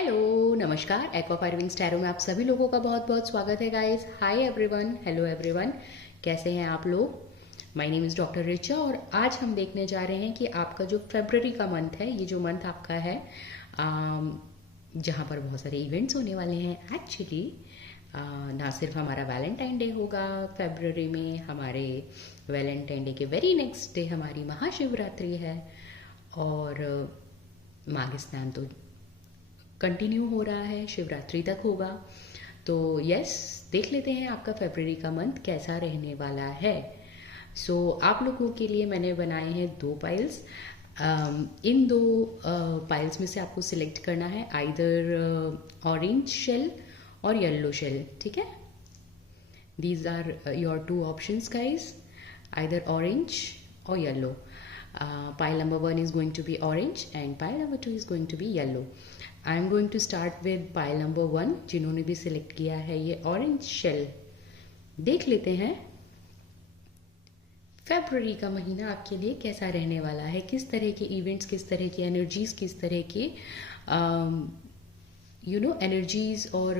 Hello नमस्कार aqua फायरविंग्स tarot में आप सभी लोगों का बहुत बहुत स्वागत है guys. Hi everyone, hello everyone, कैसे हैं आप लोग। My name is doctor Richa और आज हम देखने जा रहे हैं कि आपका जो फरवरी का मंथ है, ये जो मंथ आपका है जहाँ पर बहुत सारे इवेंट्स होने वाले हैं एक्चुअली। ना सिर्फ हमारा वैलेंटाइन डे होगा फरवरी में, हमारे वैलेंटाइन डे के वेरी नेक्स्ट डे हमारी महाशिवरात्रि है और माघ स्नान तो कंटिन्यू हो रहा है, शिवरात्रि तक होगा। तो यस, देख लेते हैं आपका फरवरी का मंथ कैसा रहने वाला है। आप लोगों के लिए मैंने बनाए हैं दो पाइल्स। इन दो पाइल्स में से आपको सिलेक्ट करना है आइदर ऑरेंज शेल और येलो शेल, ठीक है। These are your two options guys, either orange or yellow. Pile number 1 is going to be orange and pile number 2 is going to be yellow. I am going to start with pile number 1, जिन्होंने भी select किया है ये orange shell. देख लेते हैं फरवरी का महीना आपके लिए कैसा रहने वाला है, किस तरह के इवेंट्स, किस तरह की एनर्जीज, किस तरह के एनर्जीज और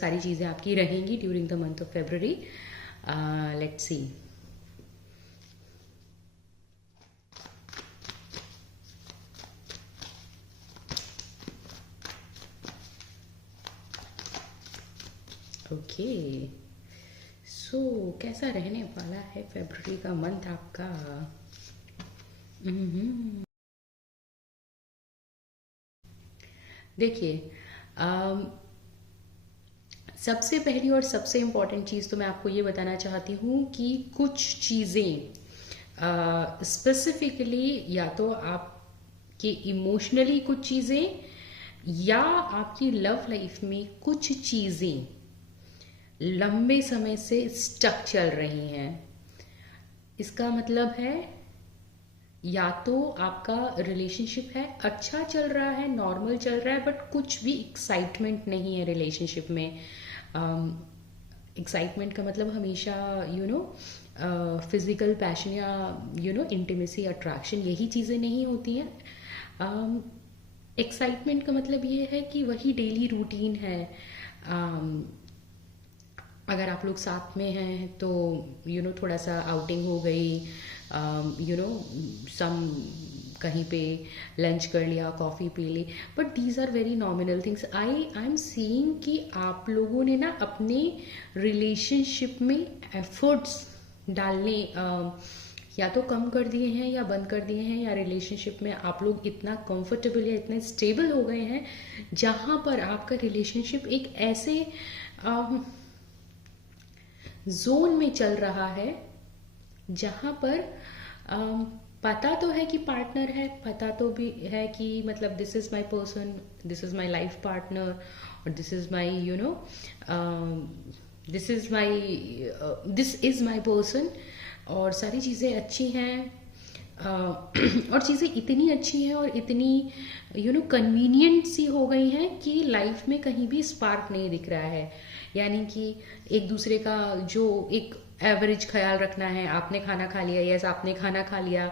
सारी चीज़ें आपकी रहेंगी during the month of February. Let's see. Okay, कैसा रहने वाला है फरवरी का मंथ आपका। देखिए, सबसे पहली और सबसे इम्पॉर्टेंट चीज़ तो मैं आपको ये बताना चाहती हूँ कि कुछ चीज़ें स्पेसिफिकली या तो आपके इमोशनली कुछ चीज़ें या आपकी लव लाइफ में कुछ चीज़ें लंबे समय से स्टक चल रही हैं। इसका मतलब है या तो आपका रिलेशनशिप है, अच्छा चल रहा है, नॉर्मल चल रहा है, बट कुछ भी एक्साइटमेंट नहीं है रिलेशनशिप में। एक्साइटमेंट का मतलब हमेशा फिजिकल पैशन या इंटीमेसी, अट्रैक्शन, यही चीज़ें नहीं होती हैं। एक्साइटमेंट का मतलब ये है कि वही डेली रूटीन है। अगर आप लोग साथ में हैं तो थोड़ा सा आउटिंग हो गई, सम कहीं पे लंच कर लिया, कॉफ़ी पी ली, but these are very nominal things. I am seeing कि आप लोगों ने ना अपने रिलेशनशिप में एफर्ट्स डालने या तो कम कर दिए हैं या बंद कर दिए हैं, या रिलेशनशिप में आप लोग इतना कंफर्टेबल या इतने स्टेबल हो गए हैं जहाँ पर आपका रिलेशनशिप एक ऐसे जोन में चल रहा है जहाँ पर पता तो है कि पार्टनर है, पता तो भी है कि मतलब this is my person, this is my life partner और दिस इज़ माई पर्सन, और सारी चीज़ें अच्छी हैं। और चीज़ें इतनी अच्छी हैं और इतनी कन्वीनियंट सी हो गई हैं कि लाइफ में कहीं भी स्पार्क नहीं दिख रहा है। यानी कि एक दूसरे का जो एक एवरेज ख्याल रखना है, आपने खाना खा लिया, यस आपने खाना खा लिया,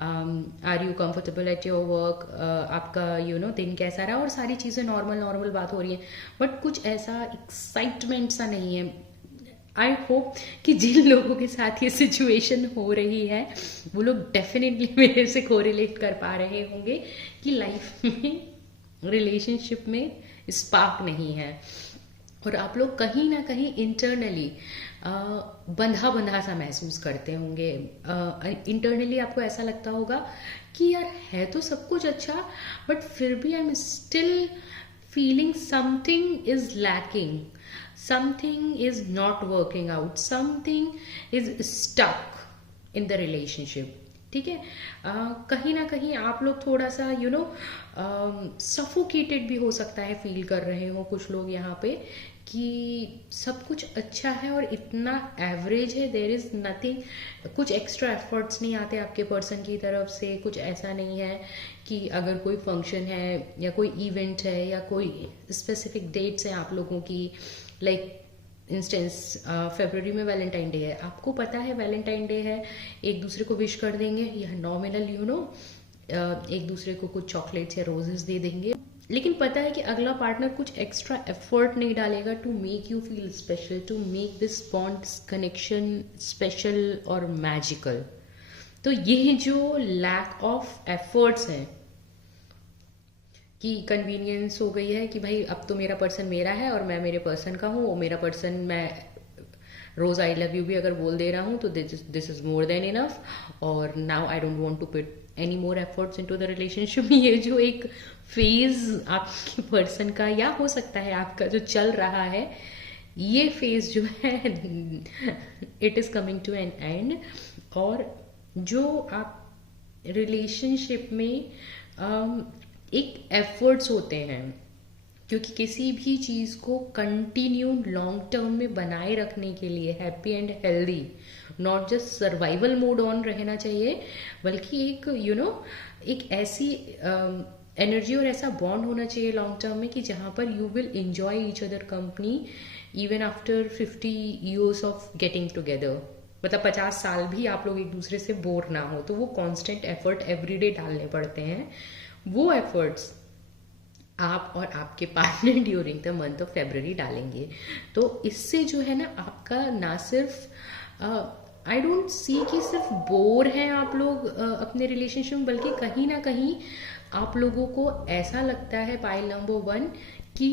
are you comfortable at your work, आपका दिन कैसा रहा, और सारी चीज़ें नॉर्मल बात हो रही है, बट कुछ ऐसा एक्साइटमेंट सा नहीं है। आई होप कि जिन लोगों के साथ ये सिचुएशन हो रही है वो लोग डेफिनेटली मेरे से कोरिलेट कर पा रहे होंगे कि लाइफ में, रिलेशनशिप में स्पार्क नहीं है और आप लोग कहीं ना कहीं इंटरनली बंधा बंधा सा महसूस करते होंगे। इंटरनली आपको ऐसा लगता होगा कि यार है तो सब कुछ अच्छा, बट फिर भी I am still feeling something is lacking, something is not working out, something is stuck in the relationship, ठीक है। कहीं ना कहीं आप लोग थोड़ा सा सफोकेटेड भी हो सकता है, फील कर रहे हो कुछ लोग यहाँ पे कि सब कुछ अच्छा है और इतना एवरेज है, देयर इज़ नथिंग, कुछ एक्स्ट्रा एफर्ट्स नहीं आते आपके पर्सन की तरफ से। कुछ ऐसा नहीं है कि अगर कोई फंक्शन है या कोई इवेंट है या कोई स्पेसिफिक डेट्स हैं आप लोगों की, लाइक इंस्टेंस फरवरी में वैलेंटाइन डे है, आपको पता है वैलेंटाइन डे है, एक दूसरे को विश कर देंगे, यह नॉमिनल एक दूसरे को कुछ चॉकलेट्स या रोजेस दे देंगे, लेकिन पता है कि अगला पार्टनर कुछ एक्स्ट्रा एफर्ट नहीं डालेगा to make you feel special, to make this bond connection special और मैजिकल। तो ये जो लैक ऑफ एफर्ट्स हैं कि कन्वीनियंस हो गई है कि भाई अब तो मेरा पर्सन मेरा है और मैं मेरे पर्सन का हूँ, वो मेरा पर्सन, मैं रोज आई लव यू भी अगर बोल दे रहा हूँ तो this is more than enough, और now I don't want to put any more efforts into the relationship. ये जो एक फेज आपके पर्सन का या हो सकता है आपका जो चल रहा है, ये फेज जो है it is coming to an end. और जो आप रिलेशनशिप में एक एफर्ट्स होते हैं, क्योंकि किसी भी चीज़ को कंटिन्यू लॉन्ग टर्म में बनाए रखने के लिए happy and healthy, not just survival mode on रहना चाहिए, बल्कि एक एक ऐसी एनर्जी और ऐसा बॉन्ड होना चाहिए लॉन्ग टर्म में कि जहाँ पर you will enjoy each other company even after 50 years of getting together. मतलब 50 साल भी आप लोग एक दूसरे से बोर ना हो, तो वो कॉन्स्टेंट एफर्ट एवरीडे डालने पड़ते हैं। वो एफर्ट्स आप और आपके partner during the month of February डालेंगे, तो इससे जो है ना आपका ना सिर्फ आई डोंट सी कि सिर्फ बोर हैं आप लोग अपने रिलेशनशिप में, बल्कि कहीं ना कहीं आप लोगों को ऐसा लगता है पाइल नंबर 1 कि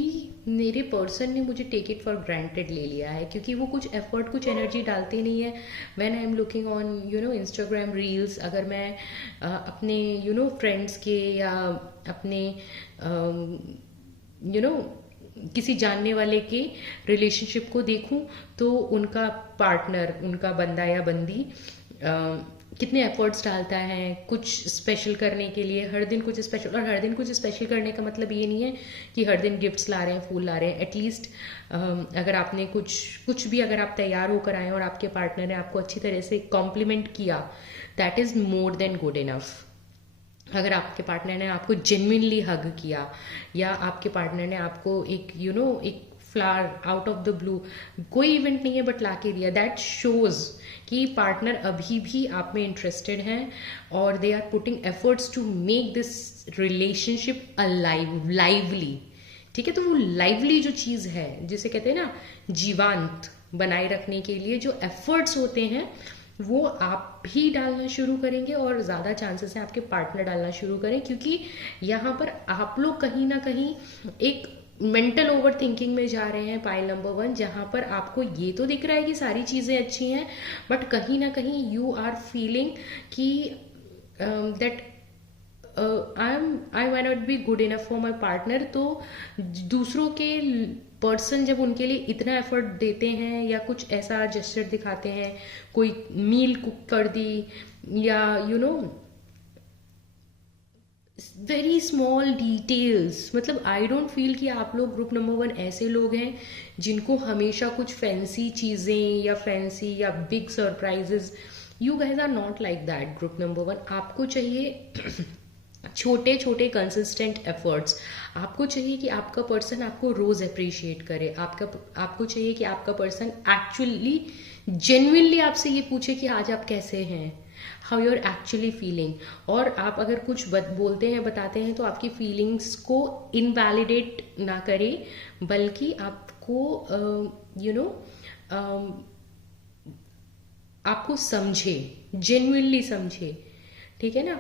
मेरे पर्सन ने मुझे टेक इट फॉर ग्रांटेड ले लिया है, क्योंकि वो कुछ एफर्ट कुछ एनर्जी डालते नहीं है। When I am looking on Instagram reels, अगर मैं अपने फ्रेंड्स के या अपने किसी जानने वाले के रिलेशनशिप को देखूं, तो उनका पार्टनर, उनका बंदा या बंदी कितने एफर्ट्स डालता है कुछ स्पेशल करने के लिए, हर दिन कुछ स्पेशल। और हर दिन कुछ स्पेशल करने का मतलब ये नहीं है कि हर दिन गिफ्ट्स ला रहे हैं, फूल ला रहे हैं। एटलीस्ट अगर आपने कुछ भी अगर आप तैयार होकर आए और आपके पार्टनर ने आपको अच्छी तरह से कॉम्प्लीमेंट किया, that is more then good enough. अगर आपके पार्टनर ने आपको जेन्युइनली हग किया, या आपके पार्टनर ने आपको एक एक flower out of the blue, कोई इवेंट नहीं है बट ला के दिया, दैट शोज कि पार्टनर अभी भी आप में इंटरेस्टेड हैं और they are putting efforts to make this relationship alive, lively. ठीक है, तो वो लाइवली जो चीज़ है, जिसे कहते हैं ना जीवांत बनाए रखने के लिए जो एफर्ट्स होते हैं, वो आप भी डालना शुरू करेंगे और ज़्यादा चांसेस है आपके पार्टनर डालना शुरू करें, क्योंकि यहाँ पर आप लोग कहीं ना कहीं एक मेंटल ओवर थिंकिंग में जा रहे हैं पाइल नंबर 1, जहां पर आपको ये तो दिख रहा है कि सारी चीज़ें अच्छी हैं, बट कहीं ना कहीं यू आर फीलिंग कि that I not be good enough for my partner. तो दूसरों के पर्सन जब उनके लिए इतना एफर्ट देते हैं या कुछ ऐसा जेस्चर दिखाते हैं, कोई मील कुक कर दी, या वेरी स्मॉल डिटेल्स, मतलब आई डोंट फील कि आप लोग ग्रुप नंबर 1 ऐसे लोग हैं जिनको हमेशा कुछ फैंसी चीज़ें या फैंसी या big surprises, you guys are not like that group number 1। आपको चाहिए छोटे छोटे कंसिस्टेंट एफर्ट्स। आपको चाहिए कि आपका पर्सन आपको रोज अप्रिशिएट करे। आपको चाहिए कि आपका पर्सन एक्चुअली जेन्युइनली आपसे ये पूछे कि आज आप कैसे हैं, how you are actually feeling. और आप अगर कुछ बोलते हैं, बताते हैं, तो आपकी फीलिंग्स को इनवैलिडेट ना करे, बल्कि आपको आपको समझे, जेन्युइनली समझे। ठीक है ना,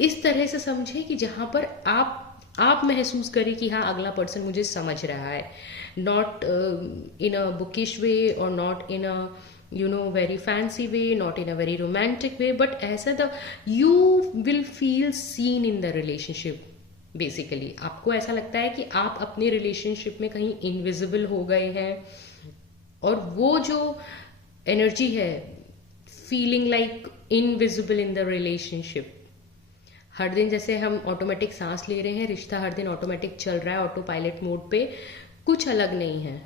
इस तरह से समझे कि जहां पर आप महसूस करें कि हाँ अगला पर्सन मुझे समझ रहा है, नॉट इन अ बुकिश वे और not in a very fancy way, not in a very romantic way, but ऐसा you will feel seen in the relationship। Basically आपको ऐसा लगता है कि आप अपने रिलेशनशिप में कहीं इनविजिबल हो गए हैं, और वो जो एनर्जी है, feeling like invisible in the relationship. हर दिन जैसे हम ऑटोमेटिक सांस ले रहे हैं, रिश्ता हर दिन ऑटोमेटिक चल रहा है, ऑटो पायलट मोड पे, कुछ अलग नहीं है।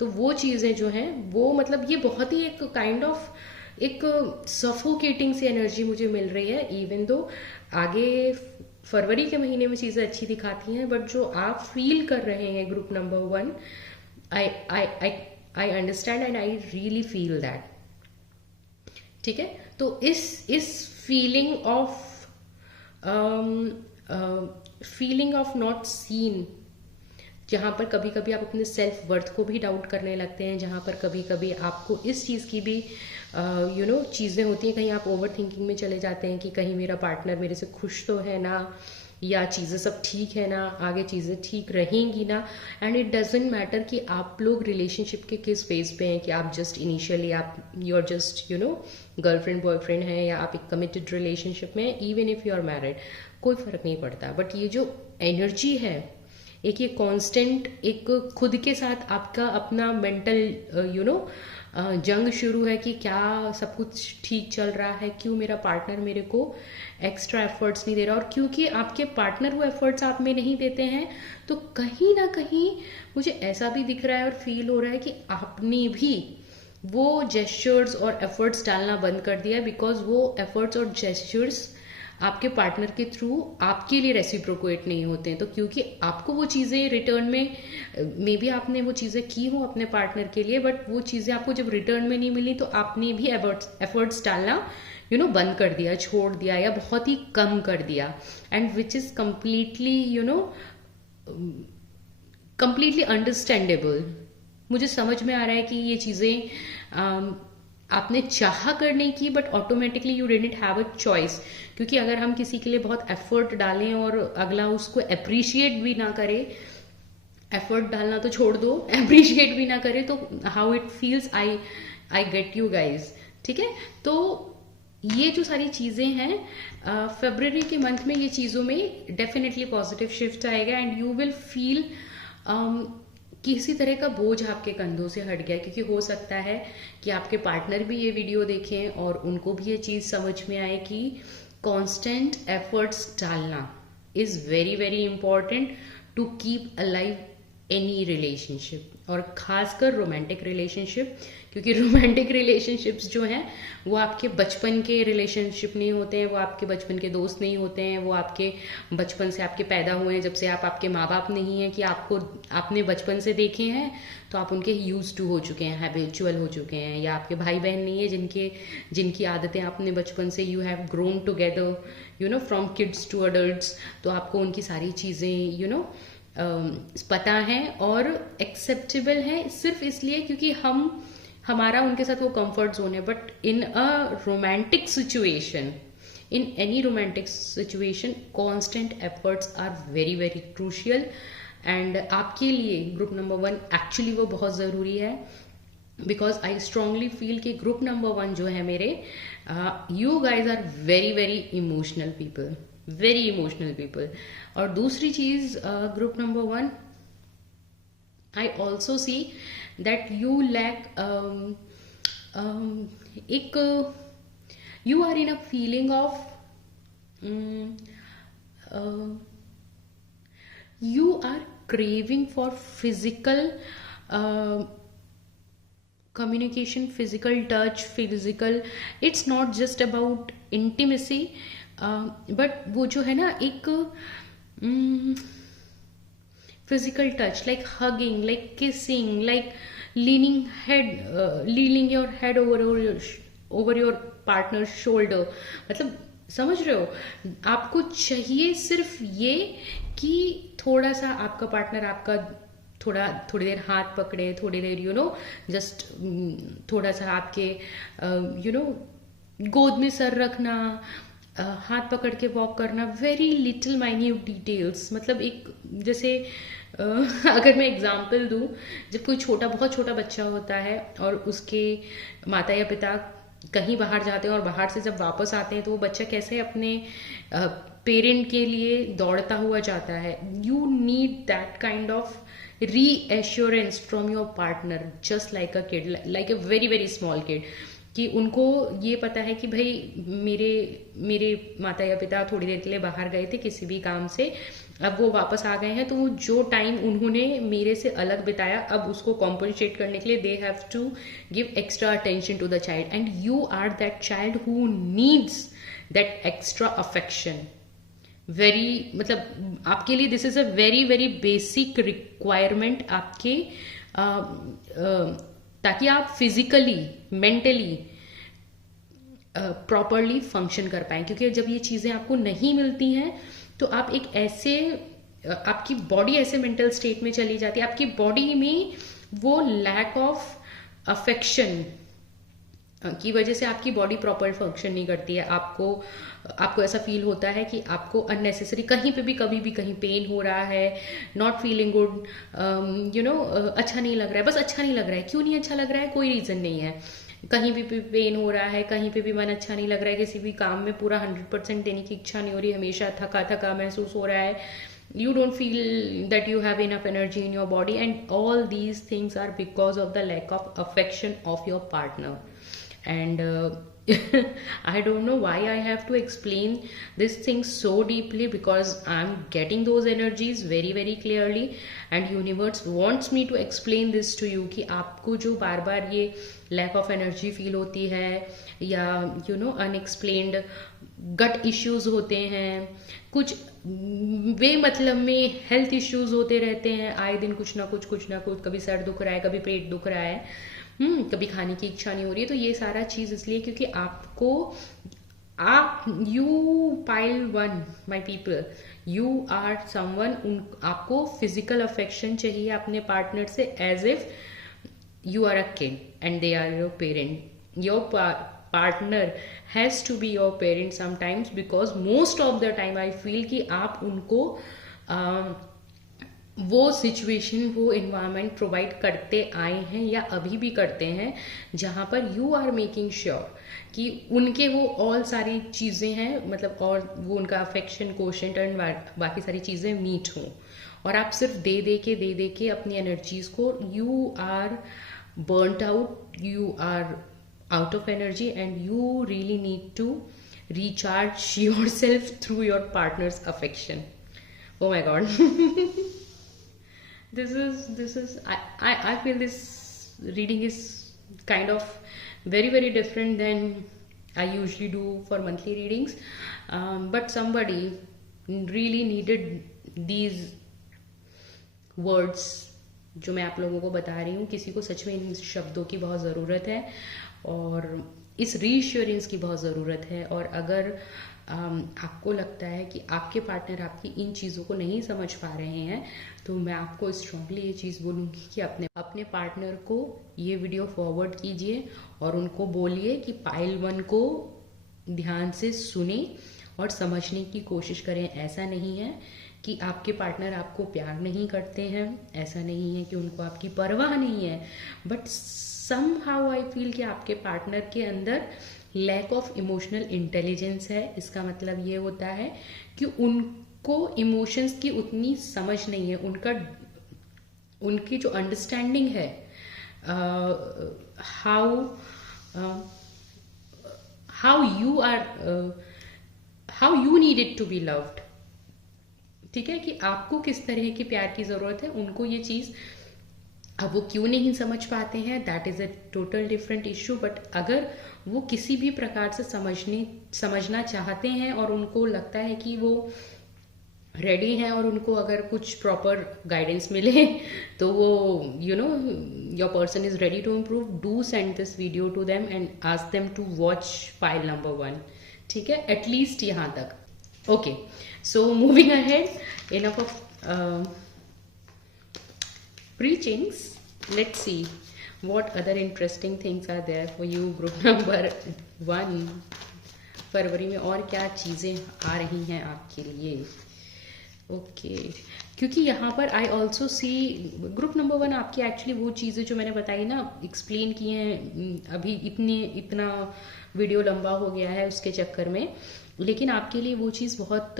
तो वो चीज़ें जो हैं वो मतलब ये बहुत ही एक काइंड ऑफ एक सफोकेटिंग सी एनर्जी मुझे मिल रही है। इवन दो आगे फरवरी के महीने में चीज़ें अच्छी दिखाती हैं, बट जो आप फील कर रहे हैं group number 1, I understand and I really feel that. ठीक है, तो इस feeling of feeling of not seen, जहाँ पर कभी कभी आप अपने सेल्फ वर्थ को भी डाउट करने लगते हैं, जहाँ पर कभी कभी आपको इस चीज़ की भी चीज़ें होती हैं, कहीं आप ओवर थिंकिंग में चले जाते हैं कि कहीं मेरा पार्टनर मेरे से खुश तो है ना, या चीज़ें सब ठीक है ना, आगे चीज़ें ठीक रहेंगी ना। एंड इट डजेंट मैटर कि आप लोग रिलेशनशिप के किस फेज पे हैं, कि आप जस्ट इनिशियली आप you are just girlfriend boyfriend है, या आप एक कमिटेड रिलेशनशिप में, even if you are married, कोई फ़र्क नहीं पड़ता। बट ये जो एनर्जी है, एक ये कांस्टेंट एक खुद के साथ आपका अपना मेंटल जंग शुरू है कि क्या सब कुछ ठीक चल रहा है, क्यों मेरा पार्टनर मेरे को एक्स्ट्रा एफर्ट्स नहीं दे रहा, और क्योंकि आपके पार्टनर वो एफर्ट्स आप में नहीं देते हैं, तो कहीं ना कहीं मुझे ऐसा भी दिख रहा है और फील हो रहा है कि आपने भी वो जेस्चर्स और एफर्ट्स डालना बंद कर दिया है, बिकॉज वो एफर्ट्स और जेस्चर्स आपके पार्टनर के थ्रू आपके लिए रेसिप्रोकेट नहीं होते हैं। तो क्योंकि आपको वो चीज़ें रिटर्न में, मे बी आपने वो चीज़ें की हो अपने पार्टनर के लिए, बट वो चीज़ें आपको जब रिटर्न में नहीं मिली, तो आपने भी एफर्ट्स डालना बंद कर दिया, छोड़ दिया, या बहुत ही कम कर दिया। And which is completely understandable. मुझे समझ में आ रहा है कि ये चीज़ें आपने चाहा करने की, but automatically you didn't have a choice. क्योंकि अगर हम किसी के लिए बहुत एफर्ट डालें और अगला उसको अप्रिशिएट भी ना करे, एफर्ट डालना तो छोड़ दो, अप्रिशिएट भी ना करे, तो how it feels, I get you guys. ठीक है, तो ये जो सारी चीज़ें हैं, फरवरी के मंथ में ये चीज़ों में डेफिनेटली पॉजिटिव शिफ्ट आएगा, एंड यू विल फील किसी तरह का बोझ आपके कंधों से हट गया। क्योंकि हो सकता है कि आपके पार्टनर भी ये वीडियो देखें और उनको भी ये चीज़ समझ में आए कि कांस्टेंट एफर्ट्स डालना is very very important to keep alive any relationship, और खासकर रोमांटिक रिलेशनशिप। क्योंकि रोमांटिक रिलेशनशिप्स जो हैं वो आपके बचपन के रिलेशनशिप नहीं होते हैं, वो आपके बचपन के दोस्त नहीं होते हैं, वो आपके बचपन से आपके पैदा हुए हैं, जब से आप आपके माँ बाप नहीं हैं कि आपने बचपन से देखे हैं, तो आप उनके यूज टू हो चुके हैं, हैबिचुअल हो चुके हैं। या आपके भाई बहन नहीं है जिनकी आदतें आपने बचपन से, you have grown together from kids to adults, तो आपको उनकी सारी चीज़ें पता है और एक्सेप्टेबल है, सिर्फ इसलिए क्योंकि हमारा उनके साथ वो कंफर्ट जोन है। But in a romantic situation, in any romantic situation, constant efforts are very very crucial. And आपके लिए ग्रुप नंबर 1 एक्चुअली वो बहुत ज़रूरी है, बिकॉज आई स्ट्रांगली फील कि ग्रुप नंबर 1 जो है मेरे, you guys are very very emotional people, very emotional people. और दूसरी चीज, group number 1, I also see that you lack एक, you are in a feeling of, you are craving for physical communication, physical touch, physical, it's not just about intimacy, but वो जो है ना एक physical touch, like hugging, like kissing, like leaning your head over your partner's shoulder। मतलब समझ रहे हो, आपको चाहिए सिर्फ ये कि थोड़ा सा आपका पार्टनर आपका थोड़ी देर हाथ पकड़े, थोड़ी देर जस्ट थोड़ा सा आपके गोद में सर रखना, हाथ पकड़ के वॉक करना, वेरी लिटिल माइन्यूट डिटेल्स। मतलब एक जैसे अगर मैं एग्जांपल दूं, जब कोई बहुत छोटा बच्चा होता है और उसके माता या पिता कहीं बाहर जाते हैं और बाहर से जब वापस आते हैं तो वो बच्चा कैसे अपने पेरेंट के लिए दौड़ता हुआ जाता है। You need that kind of reassurance from your partner, just like a kid, like a very very small kid, कि उनको ये पता है कि भाई मेरे माता या पिता थोड़ी देर के लिए बाहर गए थे किसी भी काम से, अब वो वापस आ गए हैं, तो जो टाइम उन्होंने मेरे से अलग बिताया, अब उसको कॉम्पनसेट करने के लिए they have to give extra attention to the child, and you are that child who needs that extra affection. Very, मतलब आपके लिए this is a very very basic requirement आपके, ताकि आप फिजिकली मेंटली प्रॉपरली फंक्शन कर पाएं। क्योंकि जब ये चीज़ें आपको नहीं मिलती हैं तो आप एक ऐसे आपकी बॉडी ऐसे मेंटल स्टेट में चली जाती है, आपकी बॉडी में वो लैक ऑफ अफेक्शन की वजह से आपकी बॉडी प्रॉपर फंक्शन नहीं करती है। आपको आपको ऐसा फील होता है कि आपको अननेसेसरी कहीं पे भी कभी भी कहीं पेन हो रहा है, नॉट फीलिंग गुड, अच्छा नहीं लग रहा है, बस अच्छा नहीं लग रहा है। क्यों नहीं अच्छा लग रहा है? कोई रीज़न नहीं है। कहीं भी पेन हो रहा है, कहीं पे भी मन अच्छा नहीं लग रहा है, किसी भी काम में पूरा 100% देने की इच्छा नहीं हो रही, हमेशा थका थका महसूस हो रहा है, you don't feel that you have enough energy in your body, and all these things are because of the lack of affection of your partner. And I don't know why I have to explain this thing so deeply, because I'm getting those energies very very clearly, and universe wants me to explain this to you कि आपको जो बार बार ये lack of energy feel होती है, या unexplained गट issues होते हैं, कुछ वे मतलब में हेल्थ इश्यूज होते रहते हैं, आए दिन कुछ ना कुछ, कभी सर दुख रहा है, कभी पेट दुख रहा है, कभी खाने की इच्छा नहीं हो रही है। तो ये सारा चीज इसलिए क्योंकि आपको आप you pile one my people, you are someone, आपको फिजिकल अफेक्शन चाहिए अपने पार्टनर से, as if you are a kid and they are your parent. Your partner has to be your parent sometimes, because most of the time I feel कि आप उनको वो situation, वो environment provide करते आए हैं या अभी भी करते हैं, जहाँ पर यू आर मेकिंग श्योर कि उनके वो ऑल सारी चीज़ें हैं, मतलब और वो उनका अफेक्शन, कोशेंट एंड बाकी सारी चीज़ें मीट हों, और आप सिर्फ दे दे के अपनी एनर्जीज को, you are burnt out, you are out of energy, and you really need to recharge yourself through your partner's affection. Oh my god. this is I feel this reading is kind of very very different than I usually do for monthly readings, but somebody really needed these words जो मैं आप लोगों को बता रही हूँ। किसी को सच में इन शब्दों की बहुत ज़रूरत है, और इस रीश्योरेंस की बहुत ज़रूरत है। और अगर आपको लगता है कि आपके पार्टनर आपकी इन चीज़ों को नहीं समझ पा रहे हैं, तो मैं आपको स्ट्रांगली ये चीज़ बोलूँगी कि अपने पार्टनर को ये वीडियो फॉरवर्ड कीजिए और उनको बोलिए कि पाइल वन को ध्यान से सुने और समझने की कोशिश करें। ऐसा नहीं है कि आपके पार्टनर आपको प्यार नहीं करते हैं, ऐसा नहीं है कि उनको आपकी परवाह नहीं है, बट समहाउ आई फील कि आपके पार्टनर के अंदर लैक ऑफ इमोशनल इंटेलिजेंस है। इसका मतलब ये होता है कि उनको इमोशंस की उतनी समझ नहीं है, उनकी जो अंडरस्टैंडिंग है how you needed to be loved, ठीक है, कि आपको किस तरह के प्यार की ज़रूरत है, उनको ये चीज़ अब वो क्यों नहीं समझ पाते हैं, that is a total different issue. But अगर वो किसी भी प्रकार से समझना चाहते हैं और उनको लगता है कि वो रेडी हैं, और उनको अगर कुछ प्रॉपर गाइडेंस मिले तो वो your person is ready to improve, do send this video to them and ask them to watch file number 1, ठीक है, एटलीस्ट यहाँ तक। Okay, so moving ahead, enough of preachings. Let's see what other interesting things are there for you, group number 1. फरवरी में और क्या चीज़ें आ रही हैं आपके लिए? ओके, क्योंकि यहाँ पर I also see group number 1 आपकी एक्चुअली वो चीज़ें जो मैंने बताई ना, एक्सप्लेन की हैं, अभी इतना वीडियो लंबा हो गया है उसके चक्कर में, लेकिन आपके लिए वो चीज़ बहुत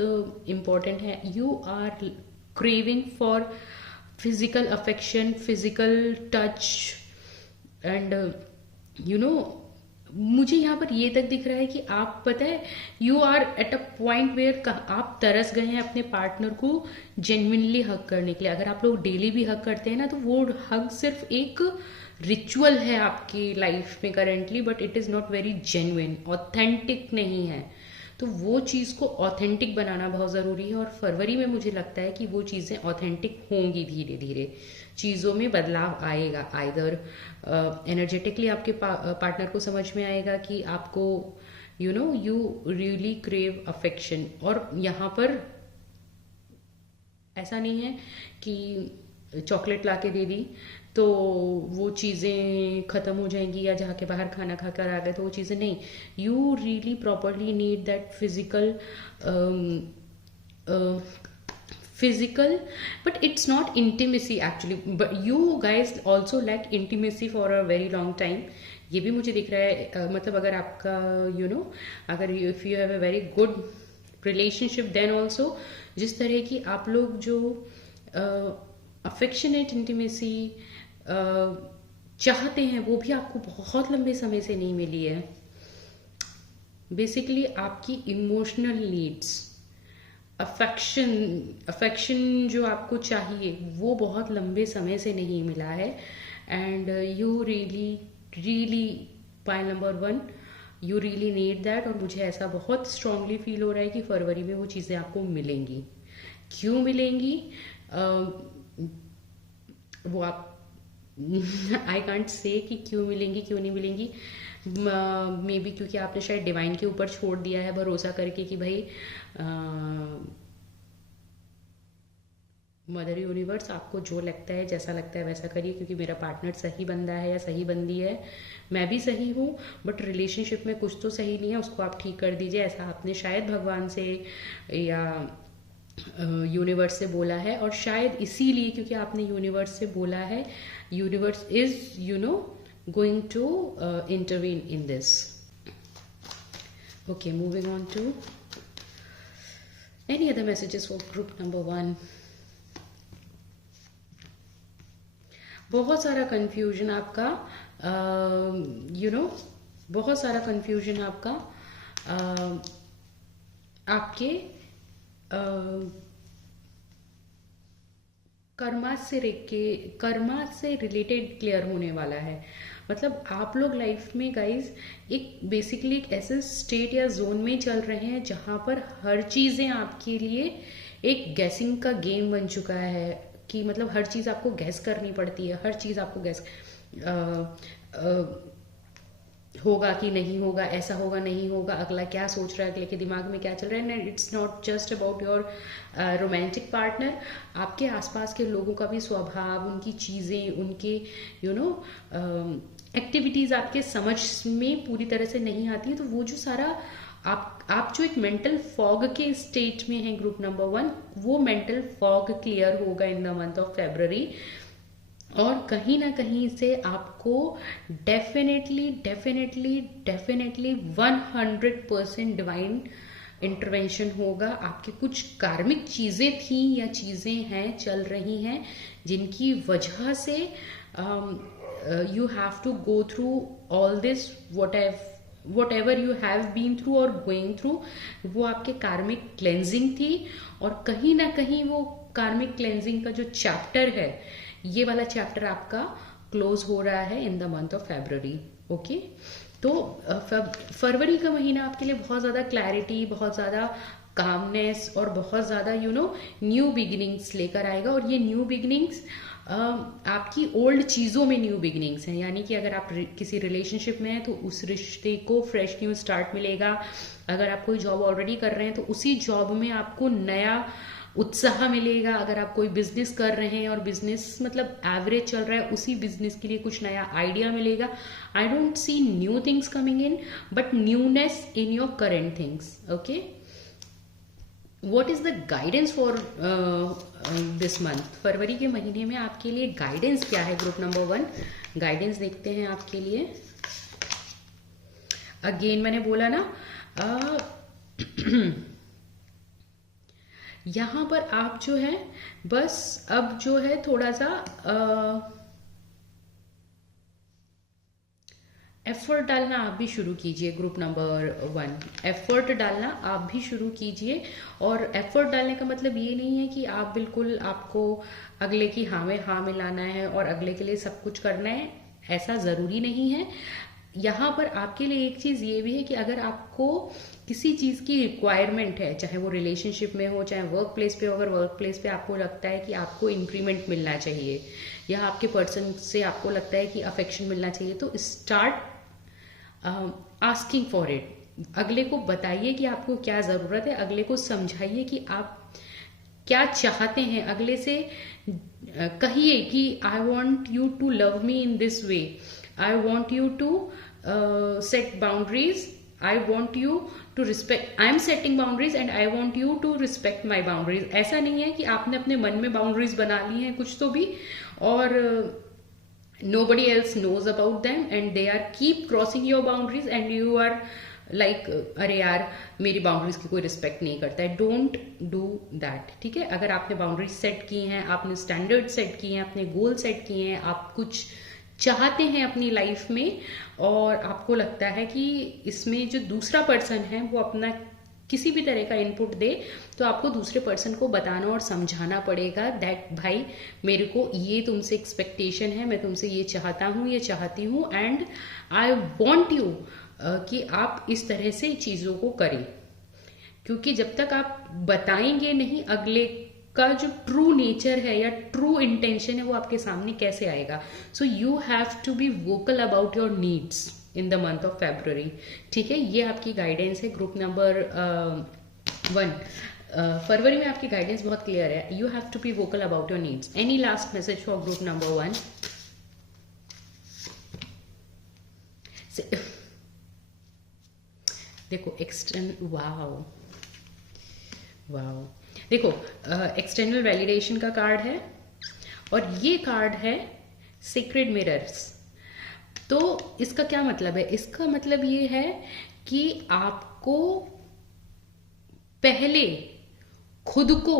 इम्पॉर्टेंट है। You are craving for physical affection, physical touch, and मुझे यहाँ पर ये तक दिख रहा है कि आप, पता है, you are at a point where आप तरस गए हैं अपने पार्टनर को जेन्युइनली हग करने के लिए। अगर आप लोग डेली भी हग करते हैं ना, तो वो हग सिर्फ एक रिचुअल है आपकी लाइफ में currently, but it is not very genuine, authentic नहीं है। तो वो चीज़ को ऑथेंटिक बनाना बहुत ज़रूरी है, और फरवरी में मुझे लगता है कि वो चीज़ें ऑथेंटिक होंगी, धीरे धीरे चीज़ों में बदलाव आएगा। आइदर एनर्जेटिकली आपके पार्टनर को समझ में आएगा कि आपको यू रियली क्रेव अफेक्शन, और यहाँ पर ऐसा नहीं है कि चॉकलेट ला के दे दी तो वो चीज़ें ख़त्म हो जाएंगी, या जाके बाहर खाना खा कर आ गए तो वो चीज़ें नहीं। You really properly need that physical, but it's not intimacy actually, but you guys also lack intimacy for a very long time। ये भी मुझे दिख रहा है। मतलब अगर आपका अगर if you have a very good relationship, then also जिस तरह की आप लोग जो अफेक्शनेट इंटीमेसी चाहते हैं वो भी आपको बहुत लंबे समय से नहीं मिली है। बेसिकली आपकी इमोशनल नीड्स, अफेक्शन जो आपको चाहिए वो बहुत लंबे समय से नहीं मिला है। And you really point number 1, you really need that. और मुझे ऐसा बहुत स्ट्रांगली फील हो रहा है कि फरवरी में वो चीज़ें आपको मिलेंगी। क्यों मिलेंगी वो आप आई कांट से कि क्यों मिलेंगी क्यों नहीं मिलेंगी। मे बी क्योंकि आपने शायद डिवाइन के ऊपर छोड़ दिया है भरोसा करके कि भाई मदर यूनिवर्स आपको जो लगता है जैसा लगता है वैसा करिए, क्योंकि मेरा पार्टनर सही बंदा है या सही बंदी है, मैं भी सही हूँ, बट रिलेशनशिप में कुछ तो सही नहीं है, उसको आप ठीक कर दीजिए। ऐसा आपने शायद भगवान से या यूनिवर्स से बोला है। और शायद इसीलिए क्योंकि आपने यूनिवर्स से बोला है, universe is going to intervene in this. Okay, moving on to any other messages for group number 1. बहुत सारा confusion आपका, बहुत सारा confusion आपका आपके कर्मा से रिलेटेड क्लियर होने वाला है। मतलब आप लोग लाइफ में गाइज एक बेसिकली एक ऐसे स्टेट या जोन में चल रहे हैं जहां पर हर चीज़ें आपके लिए एक गैसिंग का गेम बन चुका है, कि मतलब हर चीज़ आपको गैस करनी पड़ती है, हर चीज़ आपको गैस होगा कि नहीं होगा, ऐसा होगा नहीं होगा, अगला क्या सोच रहा है, अगले के दिमाग में क्या चल रहा है। And it's not just about your romantic partner, आपके आसपास के लोगों का भी स्वभाव, उनकी चीज़ें, उनके एक्टिविटीज़ आपके समझ में पूरी तरह से नहीं आती है। तो वो जो सारा आप जो एक मेंटल फॉग के स्टेट में हैं ग्रुप नंबर 1, वो मेंटल फॉग क्लियर होगा इन द मंथ ऑफ फेब्रुअरी। और कहीं ना कहीं से आपको डेफिनेटली 100% डिवाइन इंटरवेंशन होगा। आपके कुछ कार्मिक चीज़ें थी या चीज़ें हैं, चल रही हैं, जिनकी वजह से you have to go through all this, whatever you have been through और गोइंग थ्रू, वो आपके कार्मिक क्लेंजिंग थी। और कहीं ना कहीं वो कार्मिक क्लेंजिंग का जो चैप्टर है, ये वाला चैप्टर आपका क्लोज हो रहा है इन the month of February. Okay, तो फरवरी का महीना आपके लिए बहुत ज़्यादा क्लैरिटी, बहुत ज़्यादा कामनेस और बहुत ज़्यादा न्यू बिगिनिंग्स लेकर आएगा। और ये न्यू बिगिनिंग्स आपकी ओल्ड चीज़ों में न्यू बिगिनिंग्स हैं, यानी कि अगर आप किसी रिलेशनशिप में हैं तो उस रिश्ते को फ्रेश न्यू स्टार्ट मिलेगा। अगर आप कोई जॉब ऑलरेडी कर रहे हैं तो उसी जॉब में आपको नया उत्साह मिलेगा। अगर आप कोई बिजनेस कर रहे हैं और बिजनेस मतलब एवरेज चल रहा है, उसी बिजनेस के लिए कुछ नया आइडिया मिलेगा। I don't see new things coming in, but newness in your current things. Okay, what is the guidance for this month? फरवरी के महीने में आपके लिए गाइडेंस क्या है ग्रुप नंबर 1? गाइडेंस देखते हैं आपके लिए। अगेन मैंने बोला ना, यहाँ पर आप जो है बस अब जो है थोड़ा सा एफर्ट डालना आप भी शुरू कीजिए ग्रुप नंबर 1। एफर्ट डालना आप भी शुरू कीजिए। और एफर्ट डालने का मतलब ये नहीं है कि आप बिल्कुल आपको अगले की हाँ में हाँ मिलाना है और अगले के लिए सब कुछ करना है, ऐसा ज़रूरी नहीं है। यहाँ पर आपके लिए एक चीज़ ये भी है कि अगर आपको किसी चीज़ की रिक्वायरमेंट है, चाहे वो रिलेशनशिप में हो, चाहे वर्क प्लेस पे हो, अगर वर्क प्लेस पे आपको लगता है कि आपको इंक्रीमेंट मिलना चाहिए या आपके पर्सन से आपको लगता है कि अफेक्शन मिलना चाहिए, तो स्टार्ट आस्किंग फॉर इट। अगले को बताइए कि आपको क्या ज़रूरत है, अगले को समझाइए कि आप क्या चाहते हैं अगले से। कहिए कि I want you to love me in this way, I want you to set boundaries, I want you to respect, I am setting boundaries and I want you to respect my boundaries. ऐसा नहीं है कि आपने अपने मन में boundaries बना ली हैं कुछ तो भी, और nobody else knows about them and they are keep crossing your boundaries and you are like अरे यार मेरी बाउंड्रीज की कोई रिस्पेक्ट नहीं करता है। डोंट डू दैट, ठीक है। अगर आपने बाउंड्रीज सेट की हैं, आपने स्टैंडर्ड सेट किए हैं, अपने गोल सेट किए हैं, आप कुछ चाहते हैं अपनी लाइफ में, और आपको लगता है कि इसमें जो दूसरा पर्सन है वो अपना किसी भी तरह का इनपुट दे, तो आपको दूसरे पर्सन को बताना और समझाना पड़ेगा दैट भाई मेरे को ये तुमसे एक्सपेक्टेशन है, मैं तुमसे ये चाहता हूँ, ये चाहती हूँ, एंड आई वॉन्ट यू कि आप इस तरह से चीज़ों को करें। क्योंकि जब तक आप बताएंगे नहीं, अगले का जो ट्रू नेचर है या ट्रू इंटेंशन है वो आपके सामने कैसे आएगा। So you have to be vocal about your needs in the month of February, ठीक है। ये आपकी गाइडेंस है ग्रुप नंबर 1। फरवरी में आपकी गाइडेंस बहुत क्लियर है, you have to be vocal about your needs. Any last message for group number 1? देखो वाओ देखो एक्सटर्नल वैलिडेशन का कार्ड है, और ये कार्ड है सीक्रेट मिरर्स। तो इसका क्या मतलब है? इसका मतलब ये है कि आपको पहले खुद को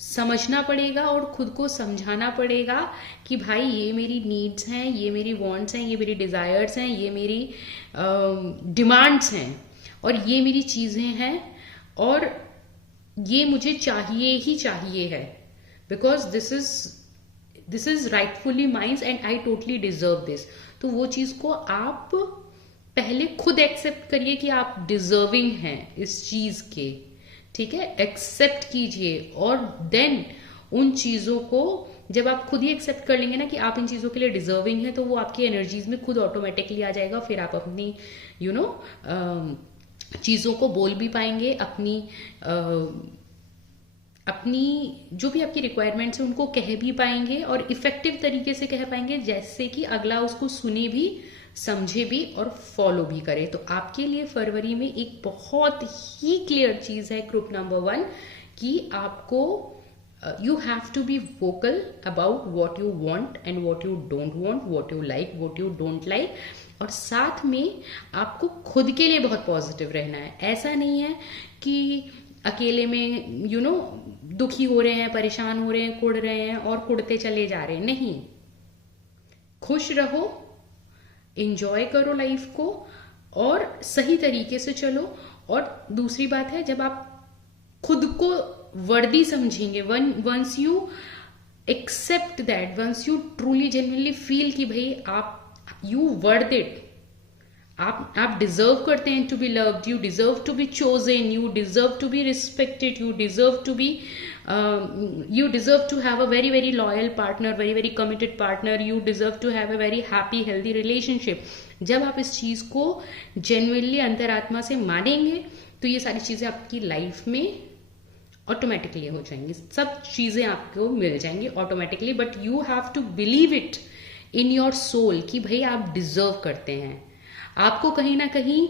समझना पड़ेगा और खुद को समझाना पड़ेगा कि भाई ये मेरी नीड्स हैं, ये मेरी वांट्स हैं, ये मेरी डिजायर्स हैं, ये मेरी डिमांड्स हैं, और ये मेरी चीजें हैं, और ये मुझे चाहिए ही चाहिए है, because this is rightfully mines and I totally deserve this. तो वो चीज को आप पहले खुद एक्सेप्ट करिए कि आप डिजर्विंग हैं इस चीज के, ठीक है। एक्सेप्ट कीजिए, और देन उन चीजों को जब आप खुद ही एक्सेप्ट कर लेंगे ना कि आप इन चीजों के लिए डिजर्विंग है, तो वो आपकी एनर्जीज में खुद ऑटोमेटिकली आ जाएगा। फिर आप अपनी चीजों को बोल भी पाएंगे, अपनी जो भी आपकी रिक्वायरमेंट्स है उनको कह भी पाएंगे, और इफेक्टिव तरीके से कह पाएंगे, जैसे कि अगला उसको सुने भी, समझे भी और फॉलो भी करे। तो आपके लिए फरवरी में एक बहुत ही क्लियर चीज है ग्रुप नंबर 1 कि आपको you have to be vocal about what you want and what you don't want, what you like, what you don't like, और साथ में आपको खुद के लिए बहुत पॉजिटिव रहना है। ऐसा नहीं है कि अकेले में दुखी हो रहे हैं, परेशान हो रहे हैं, कुड़ रहे हैं और कुड़ते चले जा रहे हैं, नहीं। खुश रहो, एंजॉय करो लाइफ को, और सही तरीके से चलो। और दूसरी बात है, जब आप खुद को वर्दी समझेंगे, once you accept that, once you truly genuinely feel कि भाई आप यू वर्थ इट, आप डिजर्व करते हैं to be loved, you deserve to be chosen, you deserve to be respected, you deserve to be you deserve to have a very very loyal partner, very very committed partner, you deserve to have a very happy healthy relationship। जब आप इस चीज को genuinely अंतरात्मा से मानेंगे तो ये सारी चीजें आपकी लाइफ में ऑटोमेटिकली हो जाएंगी, सब चीजें आपको मिल जाएंगी automatically. But you have to believe it in your soul कि भाई आप डिजर्व करते हैं। आपको कहीं ना कहीं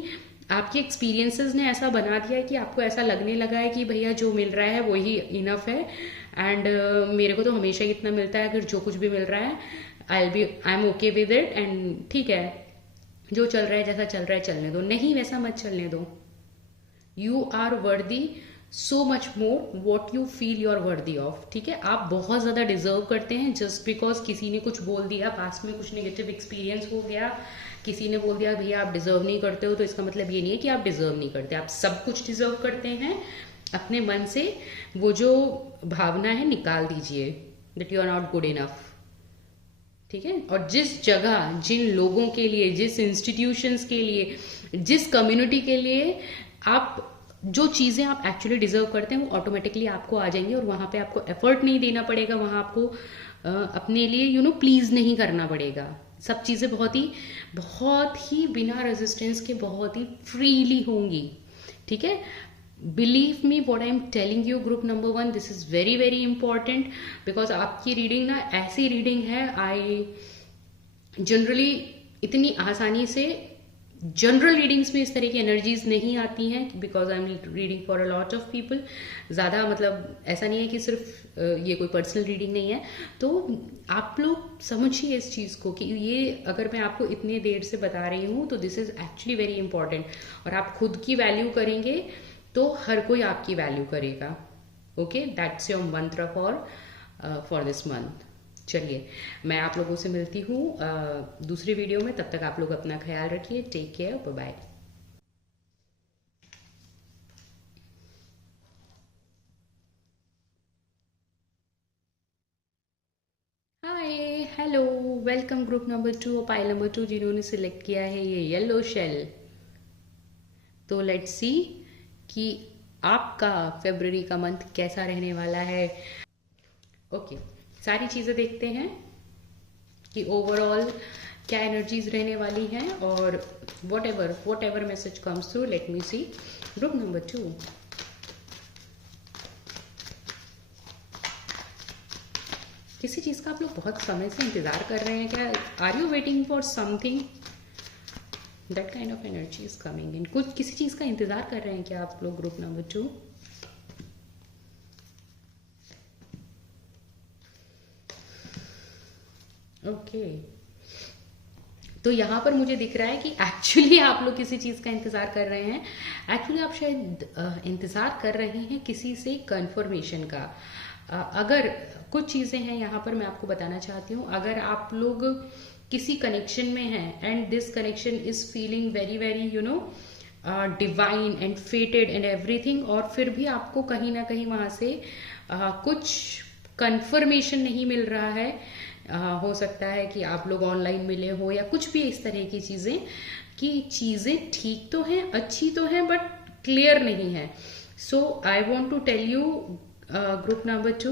आपके एक्सपीरियंसेस ने ऐसा बना दिया है कि आपको ऐसा लगने लगा है कि भैया जो मिल रहा है वही इनफ है, एंड मेरे को तो हमेशा ही इतना मिलता है, अगर जो कुछ भी मिल रहा है I am okay with it, and ठीक है जो चल रहा है जैसा चल रहा है चलने दो। नहीं, वैसा मत चलने दो। You are worthy so much more what you feel you are worthy of, ठीक है। आप बहुत ज्यादा डिजर्व करते हैं। जस्ट बिकॉज किसी ने कुछ बोल दिया, पास्ट में कुछ नेगेटिव एक्सपीरियंस हो गया, किसी ने बोल दिया भैया आप डिजर्व नहीं करते हो, तो इसका मतलब ये नहीं है कि आप डिजर्व नहीं करते, आप सब कुछ डिजर्व करते हैं। अपने मन से वो जो भावना है निकाल दीजिए that you are not good enough, ठीक है। और जिस जगह, जिन लोगों के लिए, जिस इंस्टीट्यूशंस के लिए, जिस कम्युनिटी के लिए आप जो चीजें आप एक्चुअली डिजर्व करते हैं वो ऑटोमेटिकली आपको आ जाएंगी, और वहां पे आपको एफर्ट नहीं देना पड़ेगा, वहां आपको अपने लिए प्लीज नहीं करना पड़ेगा। सब चीजें बहुत ही बिना रेजिस्टेंस के बहुत ही फ्रीली होंगी, ठीक है। Believe me what I am telling you group number 1, this is very very important, because आपकी रीडिंग ना ऐसी रीडिंग है, आई जनरली इतनी आसानी से जनरल रीडिंग्स में इस तरह की एनर्जीज नहीं आती हैं, because I am reading for a lot of people. ज़्यादा मतलब ऐसा नहीं है कि सिर्फ ये कोई पर्सनल रीडिंग नहीं है। तो आप लोग समझिए इस चीज़ को कि ये अगर मैं आपको इतने देर से बता रही हूँ तो this is actually very important, और आप खुद की वैल्यू करेंगे तो हर कोई आपकी वैल्यू करेगा। ओके, दैट्स योर मंत्र फॉर दिस मंथ। चलिए, मैं आप लोगों से मिलती हूँ दूसरी वीडियो में। तब तक आप लोग अपना ख्याल रखिए। Take care, bye bye. Hi, hello, welcome group number 2 और पाइल नंबर 2 जिन्होंने सिलेक्ट किया है ये येलो शेल। तो लेट्स सी कि आपका फरवरी का मंथ कैसा रहने वाला है। ओके, सारी चीज़ें देखते हैं कि ओवरऑल क्या एनर्जीज रहने वाली हैं, और whatever message comes through, let me see. Group number 2, किसी चीज़ का आप लोग बहुत समय से इंतज़ार कर रहे हैं क्या? Are you waiting for something? That kind of energy is coming in. कुछ किसी चीज़ का इंतज़ार कर रहे हैं क्या आप लोग ग्रुप नंबर 2? ओके, तो यहाँ पर मुझे दिख रहा है कि एक्चुअली आप लोग किसी चीज़ का इंतज़ार कर रहे हैं। एक्चुअली आप शायद इंतज़ार कर रहे हैं किसी से कंफर्मेशन का। अगर कुछ चीज़ें हैं यहाँ पर मैं आपको बताना चाहती हूँ। अगर आप लोग किसी कनेक्शन में हैं and this connection is feeling very very divine and फेटेड and everything, और फिर भी आपको कहीं ना कहीं वहाँ से कुछ कंफर्मेशन नहीं मिल रहा है, हो सकता है कि आप लोग ऑनलाइन मिले हो या कुछ भी इस तरह की चीज़ें, कि चीज़ें ठीक तो हैं, अच्छी तो हैं, बट क्लियर नहीं है। So I want to tell you group number 2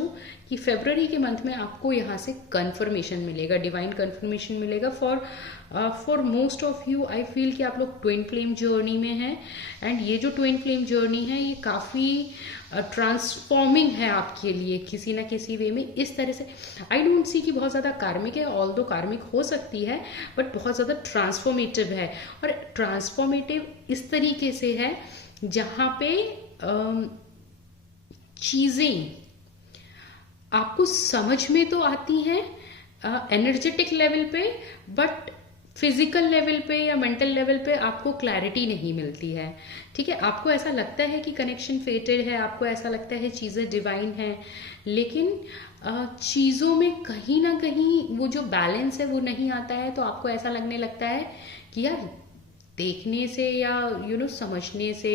कि फरवरी के मंथ में आपको यहाँ से कंफर्मेशन मिलेगा, डिवाइन कंफर्मेशन मिलेगा for most of you. I feel कि आप लोग ट्विन फ्लेम जर्नी में हैं, एंड ये जो ट्विन फ्लेम जर्नी है ये काफ़ी ट्रांसफॉर्मिंग है आपके लिए किसी ना किसी वे में। इस तरह से आई डोंट सी कि बहुत ज़्यादा कार्मिक है, ऑल दो कार्मिक हो सकती है, बट बहुत ज़्यादा ट्रांसफॉर्मेटिव है। और ट्रांसफॉर्मेटिव इस तरीके से है जहाँ पे चीज़ें आपको समझ में तो आती हैं एनर्जेटिक लेवल पे, बट फिजिकल लेवल पे या मेंटल लेवल पे आपको क्लैरिटी नहीं मिलती है। ठीक है, आपको ऐसा लगता है कि कनेक्शन फेटेड है, आपको ऐसा लगता है चीज़ें डिवाइन है, लेकिन चीज़ों में कहीं ना कहीं वो जो बैलेंस है वो नहीं आता है। तो आपको ऐसा लगने लगता है कि यार देखने से या समझने से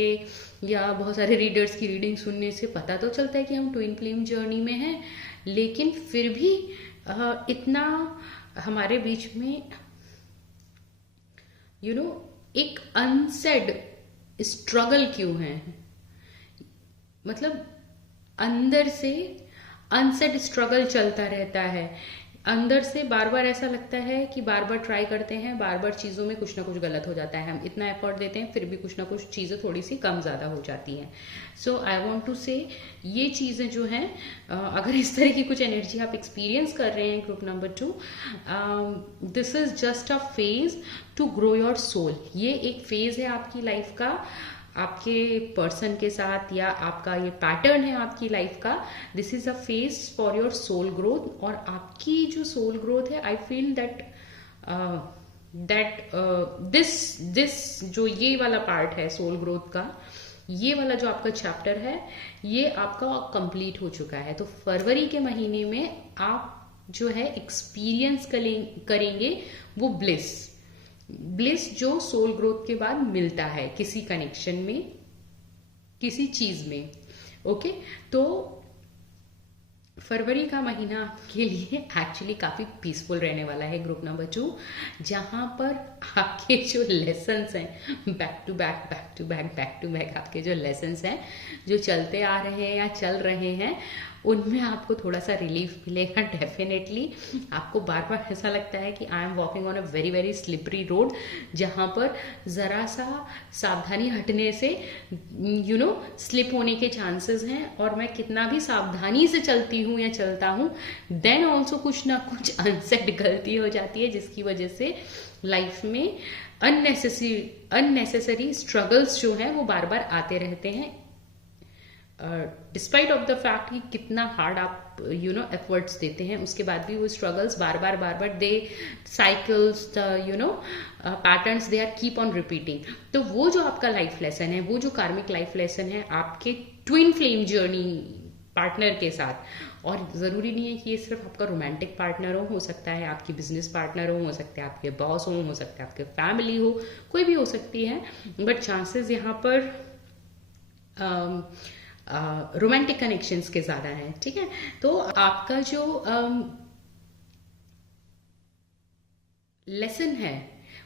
या बहुत सारे रीडर्स की रीडिंग सुनने से पता तो चलता है कि हम ट्विन फ्लेम जर्नी में हैं, लेकिन फिर भी इतना हमारे बीच में एक अनसेड स्ट्रगल क्यों है, मतलब अंदर से अनसेड स्ट्रगल चलता रहता है। अंदर से बार बार ऐसा लगता है कि बार बार ट्राई करते हैं, बार बार चीज़ों में कुछ ना कुछ गलत हो जाता है। हम इतना एफर्ट देते हैं फिर भी कुछ ना कुछ चीज़ें थोड़ी सी कम ज़्यादा हो जाती हैं। सो आई वॉन्ट टू से ये चीज़ें जो हैं, अगर इस तरह की कुछ एनर्जी आप एक्सपीरियंस कर रहे हैं group number 2, this is just a phase to grow your soul. ये एक फेज है आपकी लाइफ का, आपके पर्सन के साथ, या आपका ये पैटर्न है आपकी लाइफ का। This is a phase for your soul growth. और आपकी जो सोल ग्रोथ है, आई फील दैट दिस जो ये वाला पार्ट है सोल ग्रोथ का, ये वाला जो आपका चैप्टर है ये आपका कंप्लीट हो चुका है। तो फरवरी के महीने में आप जो है एक्सपीरियंस करेंगे वो ब्लिस जो सोल ग्रोथ के बाद मिलता है किसी कनेक्शन में, किसी चीज में। ओके, तो फरवरी का महीना के लिए एक्चुअली काफी पीसफुल रहने वाला है ग्रुप नंबर 2, जहां पर आपके जो लेसन्स हैं बैक टू बैक आपके जो लेसन्स हैं जो चलते आ रहे हैं या चल रहे हैं, उनमें आपको थोड़ा सा रिलीफ मिलेगा डेफिनेटली। आपको बार बार ऐसा लगता है कि I am walking on a very very slippery road, जहाँ पर ज़रा सा सावधानी हटने से स्लिप होने के चांसेस हैं, और मैं कितना भी सावधानी से चलती हूँ या चलता हूँ, देन ऑल्सो कुछ ना कुछ अनसेट गलती हो जाती है, जिसकी वजह से लाइफ में अननेसेसरी स्ट्रगल्स जो हैं वो बार बार आते रहते हैं, डिस्पाइट ऑफ द फैक्ट कि कितना हार्ड आप एफर्ट्स देते हैं, उसके बाद भी वो स्ट्रगल्स बार बार the cycles patterns they are keep on repeating. तो वो जो आपका लाइफ लेसन है, वो जो कार्मिक लाइफ लेसन है आपके ट्विन फ्लेम जर्नी पार्टनर के साथ, और ज़रूरी नहीं है कि ये सिर्फ आपका रोमांटिक पार्टनर हो सकता है आपकी बिजनेस पार्टनर हो सकता है आपके बॉस हो सकता है आपके फैमिली हो, कोई भी हो सकती है, बट चांसेस यहाँ पर रोमांटिक कनेक्शंस के ज़्यादा हैं। ठीक है, तो आपका जो लेसन है,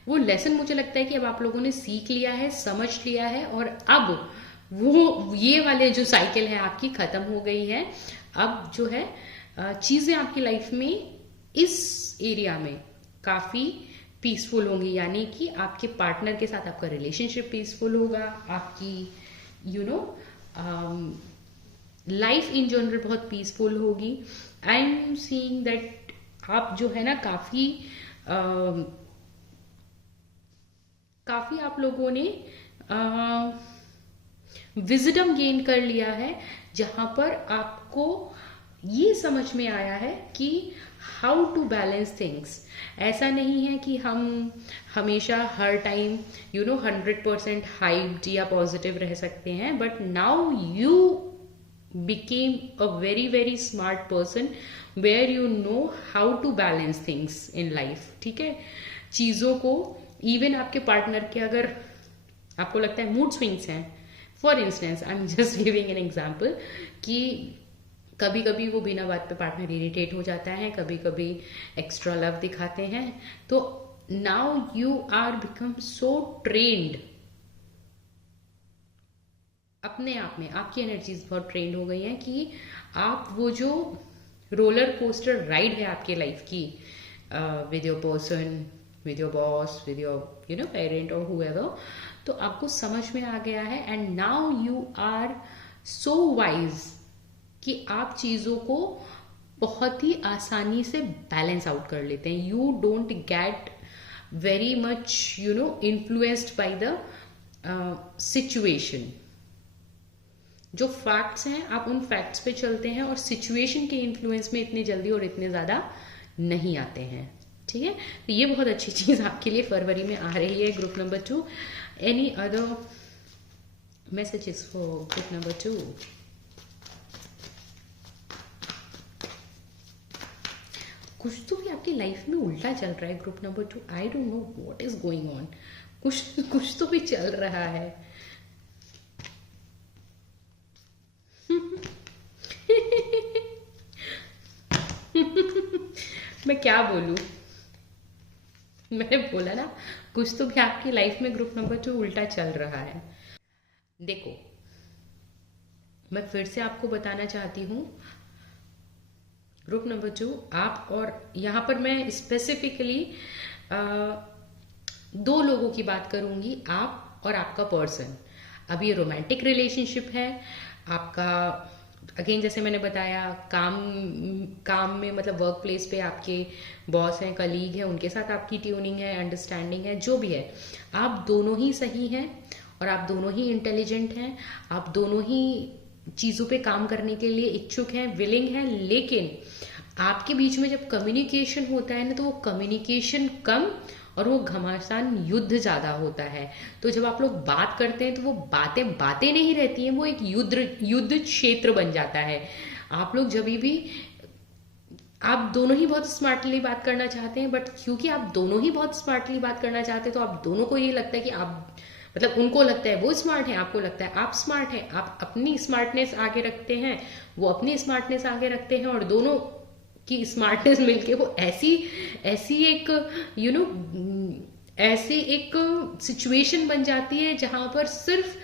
वो लेसन मुझे लगता है कि अब आप लोगों ने सीख लिया है, समझ लिया है, और अब वो ये वाले जो साइकिल है आपकी खत्म हो गई है। अब जो है चीजें आपकी लाइफ में इस एरिया में काफी पीसफुल होंगी, यानी कि आपके पार्टनर के साथ आपका रिलेशनशिप पीसफुल होगा, आपकी लाइफ इन जनरल बहुत पीसफुल होगी। आई एम सीइंग दैट आप जो है ना काफी आप लोगों ने विजडम गेन कर लिया है, जहां पर आपको ये समझ में आया है कि हाउ टू बैलेंस थिंग्स। ऐसा नहीं है कि हम हमेशा हर टाइम 100% हाइप्ड या पॉजिटिव रह सकते हैं, but now you became a very very smart person where you know how to balance things in life। ठीक है, चीजों को इवन आपके पार्टनर के अगर आपको लगता है मूड स्विंग्स हैं, for instance I am just giving an example, कि कभी कभी वो बिना बात पे पार्टनर इरिटेट हो जाता है, कभी कभी एक्स्ट्रा लव दिखाते हैं, तो now you are become so trained, अपने आप में आपकी एनर्जीज बहुत ट्रेंड हो गई हैं कि आप वो जो रोलर कोस्टर राइड है आपके लाइफ की with your person, with your boss, with your parent और हुएवर, तो आपको समझ में आ गया है, and now you are so wise कि आप चीजों को बहुत ही आसानी से बैलेंस आउट कर लेते हैं। You don't get very much influenced by the situation. जो फैक्ट्स हैं आप उन फैक्ट्स पे चलते हैं, और सिचुएशन के इन्फ्लुएंस में इतने जल्दी और इतने ज्यादा नहीं आते हैं। ठीक है, तो ये बहुत अच्छी चीज आपके लिए फरवरी में आ रही है group number 2। Any other messages for group number 2? कुछ तो भी आपकी लाइफ में उल्टा चल रहा है group number 2। I don't know what is going on. कुछ तो भी चल रहा है। मैं क्या बोलूं, मैंने बोला ना कुछ तो भी आपकी लाइफ में ग्रुप नंबर 2 उल्टा चल रहा है। देखो, मैं फिर से आपको बताना चाहती हूं, ग्रुप नंबर 2 आप, और यहां पर मैं स्पेसिफिकली 2 लोगों की बात करूंगी, आप और आपका पर्सन। अब ये रोमांटिक रिलेशनशिप है आपका, अगेन जैसे मैंने बताया, काम में मतलब वर्क प्लेस पे आपके बॉस हैं, कलीग हैं, उनके साथ आपकी ट्यूनिंग है, अंडरस्टैंडिंग है, जो भी है, आप दोनों ही सही हैं और आप दोनों ही इंटेलिजेंट हैं, आप दोनों ही चीज़ों पे काम करने के लिए इच्छुक हैं, विलिंग हैं, लेकिन आपके बीच में जब कम्युनिकेशन होता है ना, तो वो कम्युनिकेशन कम और वो घमासान युद्ध ज्यादा होता है। तो जब आप लोग बात करते हैं तो वो बातें नहीं रहती हैं, वो एक युद्ध क्षेत्र बन जाता है। आप लोग जब भी, आप दोनों ही बहुत स्मार्टली बात करना चाहते हैं, बट क्योंकि आप दोनों ही बहुत स्मार्टली बात करना चाहते हैं, तो आप दोनों को ये लगता है कि आप, मतलब उनको लगता है वो स्मार्ट है, आपको लगता है आप स्मार्ट हैं, आप अपनी स्मार्टनेस आगे रखते हैं, वो अपनी स्मार्टनेस आगे रखते हैं, और दोनों की स्मार्टनेस मिलके वो ऐसी एक ऐसी एक सिचुएशन बन जाती है जहां पर सिर्फ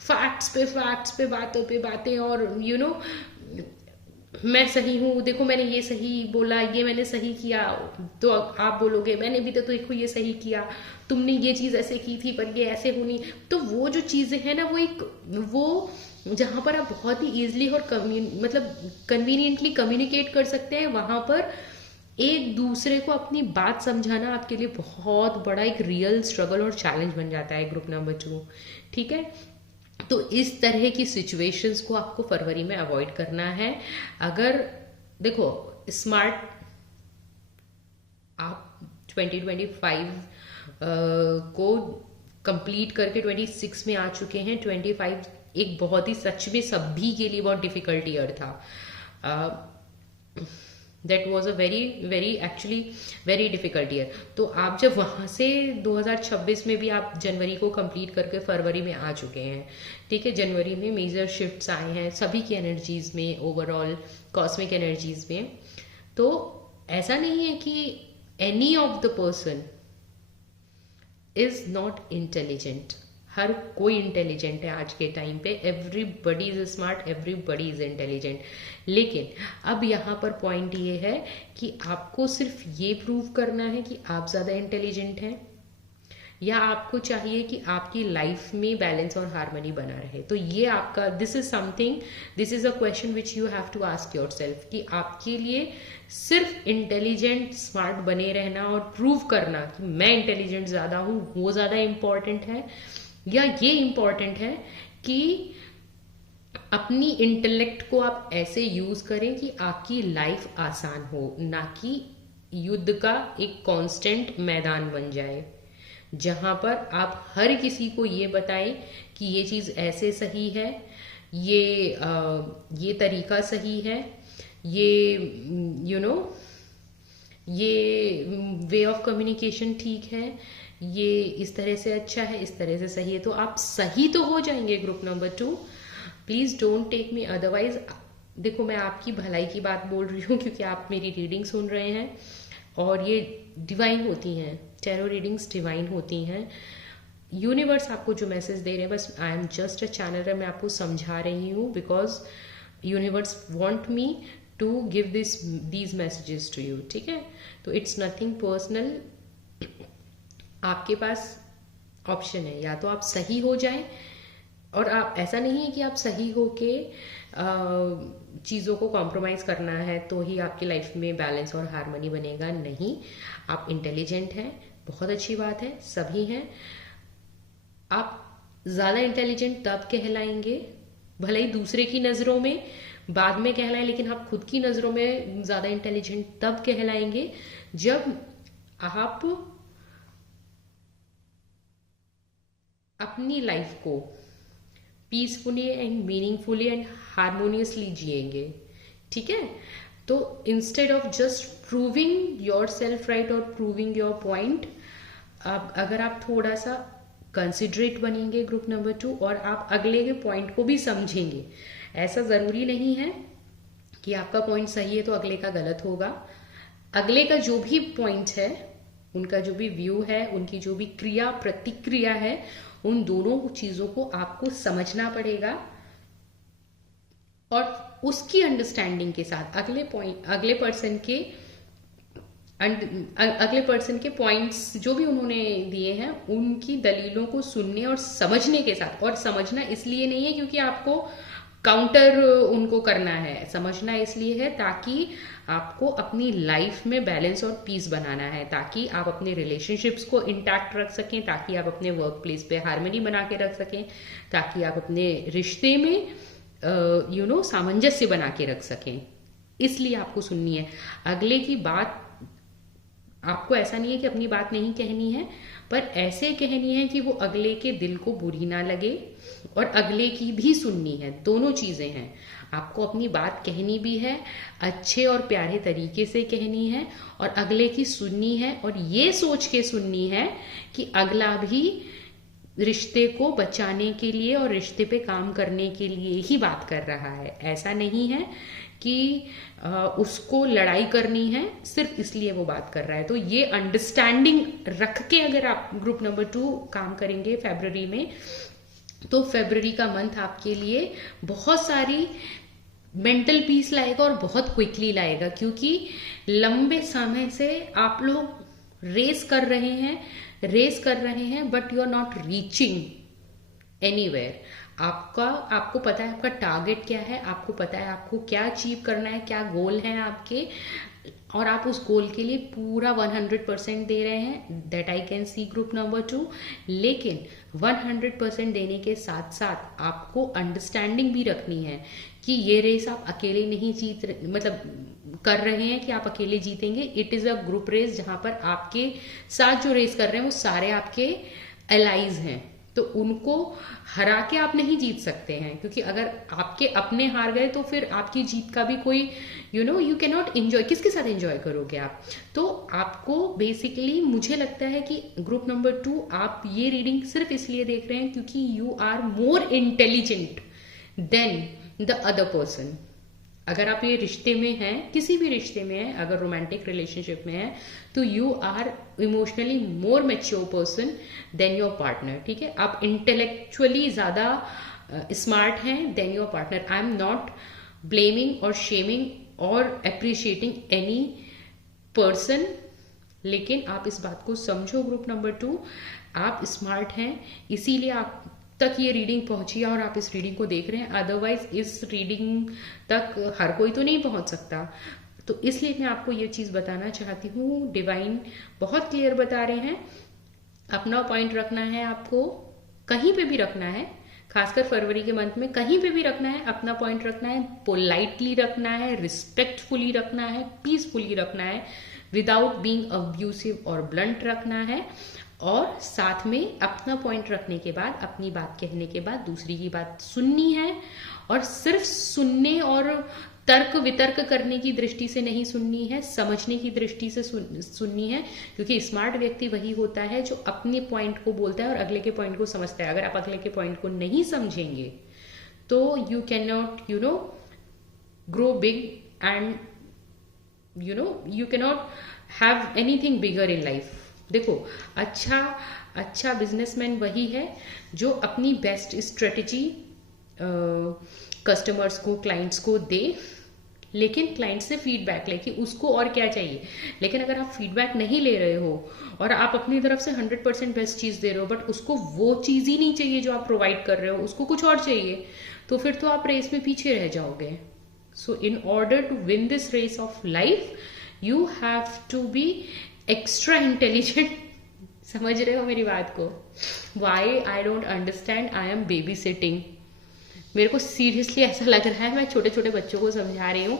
फैक्ट्स पे बातों पे बातें, और मैं सही हूँ, देखो मैंने ये सही बोला, ये मैंने सही किया, तो आप बोलोगे मैंने भी तो देखो ये सही किया, तुमने ये चीज़ ऐसे की थी पर ये ऐसे होनी। तो वो जो चीज़ें हैं ना, वो जहाँ पर आप बहुत ही ईजिली और मतलब कन्वीनियंटली कम्युनिकेट कर सकते हैं, वहाँ पर एक दूसरे को अपनी बात समझाना आपके लिए बहुत बड़ा एक रियल स्ट्रगल और चैलेंज बन जाता है ग्रुप नंबर 2। ठीक है, तो इस तरह की सिचुएशंस को आपको फरवरी में अवॉइड करना है। अगर देखो स्मार्ट आप 2025 को कंप्लीट करके 26 में आ चुके हैं। 25 एक बहुत ही सच में सभी के लिए बहुत डिफिकल्ट ईयर था। That was a very very actually very difficult year. तो आप जब वहाँ से 2026 में भी आप जनवरी को कंप्लीट करके फरवरी में आ चुके हैं। ठीक है, जनवरी में मेजर शिफ्ट्स आए हैं सभी की एनर्जीज में, ओवरऑल कॉस्मिक एनर्जीज में। तो ऐसा नहीं है कि any of the person is not intelligent. हर कोई इंटेलिजेंट है आज के टाइम पे। Everybody is smart, everybody is intelligent. लेकिन अब यहाँ पर पॉइंट ये है कि आपको सिर्फ ये प्रूव करना है कि आप ज़्यादा इंटेलिजेंट हैं, या आपको चाहिए कि आपकी लाइफ में बैलेंस और हार्मनी बना रहे। तो ये आपका this is a question which you have to ask yourself कि आपके लिए सिर्फ इंटेलिजेंट स्मार्ट बने रहना और प्रूव करना कि मैं इंटेलिजेंट ज़्यादा हूँ, वो ज़्यादा इम्पॉर्टेंट है, या ये इम्पॉर्टेंट है कि अपनी इंटेलेक्ट को आप ऐसे यूज करें कि आपकी लाइफ आसान हो, ना कि युद्ध का एक कांस्टेंट मैदान बन जाए जहां पर आप हर किसी को ये बताएं कि ये चीज ऐसे सही है, ये तरीका सही है, ये ये वे ऑफ कम्युनिकेशन ठीक है, ये इस तरह से अच्छा है, इस तरह से सही है। तो आप सही तो हो जाएंगे group number 2। Please don't take me otherwise. देखो मैं आपकी भलाई की बात बोल रही हूँ क्योंकि आप मेरी रीडिंग सुन रहे हैं और ये डिवाइन होती हैं, टैरो रीडिंग्स डिवाइन होती हैं। यूनिवर्स आपको जो मैसेज दे रहे हैं, बस आई एम जस्ट अ चैनलर, मैं आपको समझा रही हूँ because universe want me to give these messages to you. ठीक है, तो इट्स नथिंग पर्सनल। आपके पास ऑप्शन है, या तो आप सही हो जाएं, और आप ऐसा नहीं है कि आप सही हो के चीज़ों को कॉम्प्रोमाइज़ करना है तो ही आपकी लाइफ में बैलेंस और हार्मनी बनेगा। नहीं, आप इंटेलिजेंट हैं, बहुत अच्छी बात है, सभी हैं। आप ज़्यादा इंटेलिजेंट तब कहलाएंगे, भले ही दूसरे की नज़रों में बाद में कहलाएं, लेकिन आप खुद की नज़रों में ज़्यादा इंटेलिजेंट तब कहलाएंगे जब आप अपनी लाइफ को peacefully and meaningfully and harmoniously जिएंगे। ठीक है, तो instead of just proving your self right और प्रूविंग योर पॉइंट, अगर आप थोड़ा सा कंसिडरेट बनेंगे ग्रुप नंबर 2 और आप अगले के पॉइंट को भी समझेंगे। ऐसा ज़रूरी नहीं है कि आपका पॉइंट सही है तो अगले का गलत होगा। अगले का जो भी पॉइंट है, उनका जो भी व्यू है, उनकी जो भी क्रिया प्रतिक्रिया है, उन दोनों चीज़ों को आपको समझना पड़ेगा और उसकी अंडरस्टैंडिंग के साथ अगले पर्सन के पॉइंट्स जो भी उन्होंने दिए हैं उनकी दलीलों को सुनने और समझने के साथ। और समझना इसलिए नहीं है क्योंकि आपको काउंटर उनको करना है, समझना इसलिए है ताकि आपको अपनी लाइफ में बैलेंस और पीस बनाना है, ताकि आप अपने रिलेशनशिप्स को इंटैक्ट रख सकें, ताकि आप अपने वर्क प्लेस पे हार्मनी बना के रख सकें, ताकि आप अपने रिश्ते में सामंजस्य बना के रख सकें। इसलिए आपको सुननी है अगले की बात। आपको ऐसा नहीं है कि अपनी बात नहीं कहनी है, पर ऐसे कहनी है कि वो अगले के दिल को बुरी ना लगे और अगले की भी सुननी है। दोनों चीजें हैं, आपको अपनी बात कहनी भी है, अच्छे और प्यारे तरीके से कहनी है, और अगले की सुननी है, और ये सोच के सुननी है कि अगला भी रिश्ते को बचाने के लिए और रिश्ते पे काम करने के लिए ही बात कर रहा है। ऐसा नहीं है कि उसको लड़ाई करनी है सिर्फ इसलिए वो बात कर रहा है। तो ये अंडरस्टैंडिंग रख के अगर आप ग्रुप नंबर 2 काम करेंगे फरवरी में, तो फरवरी का मंथ आपके लिए बहुत सारी मेंटल पीस लाएगा और बहुत क्विकली लाएगा, क्योंकि लंबे समय से आप लोग रेस कर रहे हैं but you are not reaching anywhere. आपको पता है आपका टारगेट क्या है, आपको पता है आपको क्या अचीव करना है, क्या गोल है आपके, और आप उस गोल के लिए पूरा 100% दे रहे हैं। That I can see group number 2। लेकिन 100% देने के साथ साथ आपको अंडरस्टैंडिंग भी रखनी है कि ये रेस आप अकेले नहीं मतलब कर रहे हैं कि आप अकेले जीतेंगे। It is a group race जहां पर आपके साथ जो रेस कर रहे हैं वो सारे आपके एलाइज हैं, तो उनको हरा के आप नहीं जीत सकते हैं, क्योंकि अगर आपके अपने हार गए तो फिर आपकी जीत का भी कोई यू कैन नॉट एंजॉय। किसके साथ एंजॉय करोगे आप? तो आपको बेसिकली मुझे लगता है कि ग्रुप नंबर 2 आप ये रीडिंग सिर्फ इसलिए देख रहे हैं क्योंकि you are more intelligent than the other person. अगर आप ये रिश्ते में हैं, किसी भी रिश्ते में हैं, अगर रोमांटिक रिलेशनशिप में है, तो you are emotionally more mature person than your partner. ठीक है, आप इंटेलेक्चुअली ज्यादा स्मार्ट हैं than your partner. I am not blaming और शेमिंग और अप्रिशिएटिंग एनी पर्सन, लेकिन आप इस बात को समझो ग्रुप नंबर 2, आप स्मार्ट हैं, इसीलिए आप तक ये रीडिंग पहुंची है और आप इस रीडिंग को देख रहे हैं। अदरवाइज इस रीडिंग तक हर कोई तो नहीं पहुंच सकता। तो इसलिए मैं आपको ये चीज बताना चाहती हूँ, डिवाइन बहुत क्लियर बता रहे हैं। अपना पॉइंट रखना है, आपको कहीं पे भी रखना है, खासकर फरवरी के मंथ में कहीं पे भी रखना है, अपना पॉइंट रखना है, पोलाइटली रखना है, रिस्पेक्टफुली रखना है, पीसफुली रखना है, विदाउट बीइंग अब्यूसिव और ब्लंट रखना है। और साथ में अपना पॉइंट रखने के बाद, अपनी बात कहने के बाद दूसरी की बात सुननी है, और सिर्फ सुनने और तर्क वितर्क करने की दृष्टि से नहीं सुननी है, समझने की दृष्टि से सुननी है। क्योंकि स्मार्ट व्यक्ति वही होता है जो अपने पॉइंट को बोलता है और अगले के पॉइंट को समझता है। अगर आप अगले के पॉइंट को नहीं समझेंगे तो you can not grow big and you can not have anything bigger in life. देखो, अच्छा बिजनेसमैन वही है जो अपनी बेस्ट स्ट्रेटेजी कस्टमर्स को, क्लाइंट्स को दे, लेकिन क्लाइंट से फीडबैक ले कि उसको और क्या चाहिए। लेकिन अगर आप फीडबैक नहीं ले रहे हो और आप अपनी तरफ से 100% बेस्ट चीज दे रहे हो, बट उसको वो चीज ही नहीं चाहिए जो आप प्रोवाइड कर रहे हो, उसको कुछ और चाहिए, तो फिर तो आप रेस में पीछे रह जाओगे। So in order to win this race of life you have to be extra intelligent. समझ रहे हो मेरी बात को? Why I don't understand, I am babysitting. मेरे को सीरियसली ऐसा लग रहा है मैं छोटे छोटे बच्चों को समझा रही हूँ।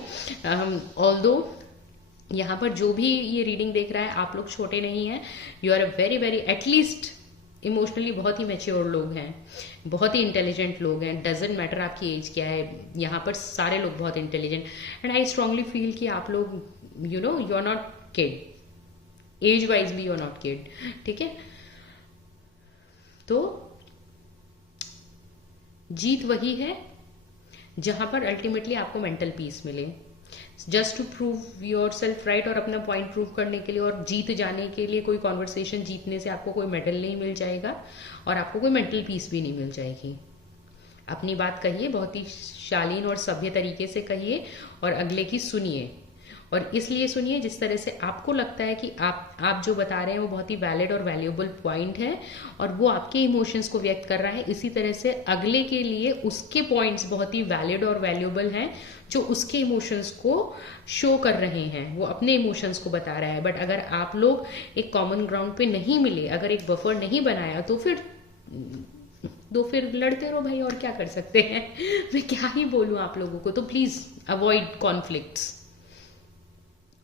ऑल्दो यहाँ पर जो भी ये रीडिंग देख रहा है, आप लोग छोटे नहीं हैं, you are a very very at least emotionally बहुत ही मैच्योर लोग हैं, बहुत ही इंटेलिजेंट लोग हैं। डजेंट मैटर आपकी एज क्या है, यहाँ पर सारे लोग बहुत intelligent. And I strongly feel कि आप लोग you are not kid, age wise भी यू आर नॉट किड। ठीक है, तो जीत वही है जहां पर अल्टीमेटली आपको मेंटल पीस मिले, just to prove yourself right, और अपना पॉइंट प्रूव करने के लिए और जीत जाने के लिए। कोई कॉन्वर्सेशन जीतने से आपको कोई मेडल नहीं मिल जाएगा और आपको कोई मेंटल पीस भी नहीं मिल जाएगी। अपनी बात कहिए, बहुत ही शालीन और सभ्य तरीके से कहिए, और अगले की सुनिए। और इसलिए सुनिए जिस तरह से आपको लगता है कि आप जो बता रहे हैं वो बहुत ही वैलिड और वैल्यूएबल पॉइंट है और वो आपके इमोशंस को व्यक्त कर रहा है। इसी तरह से अगले के लिए उसके पॉइंट्स बहुत ही वैलिड और वैल्यूएबल हैं जो उसके इमोशंस को शो कर रहे हैं, वो अपने इमोशंस को बता रहा है। बट अगर आप लोग एक कॉमन ग्राउंड पे नहीं मिले, अगर एक बफर नहीं बनाया, तो फिर लड़ते रहो भाई, और क्या कर सकते हैं। मैं क्या ही बोलूं आप लोगों को। तो प्लीज अवॉइड कॉन्फ्लिक्ट्स,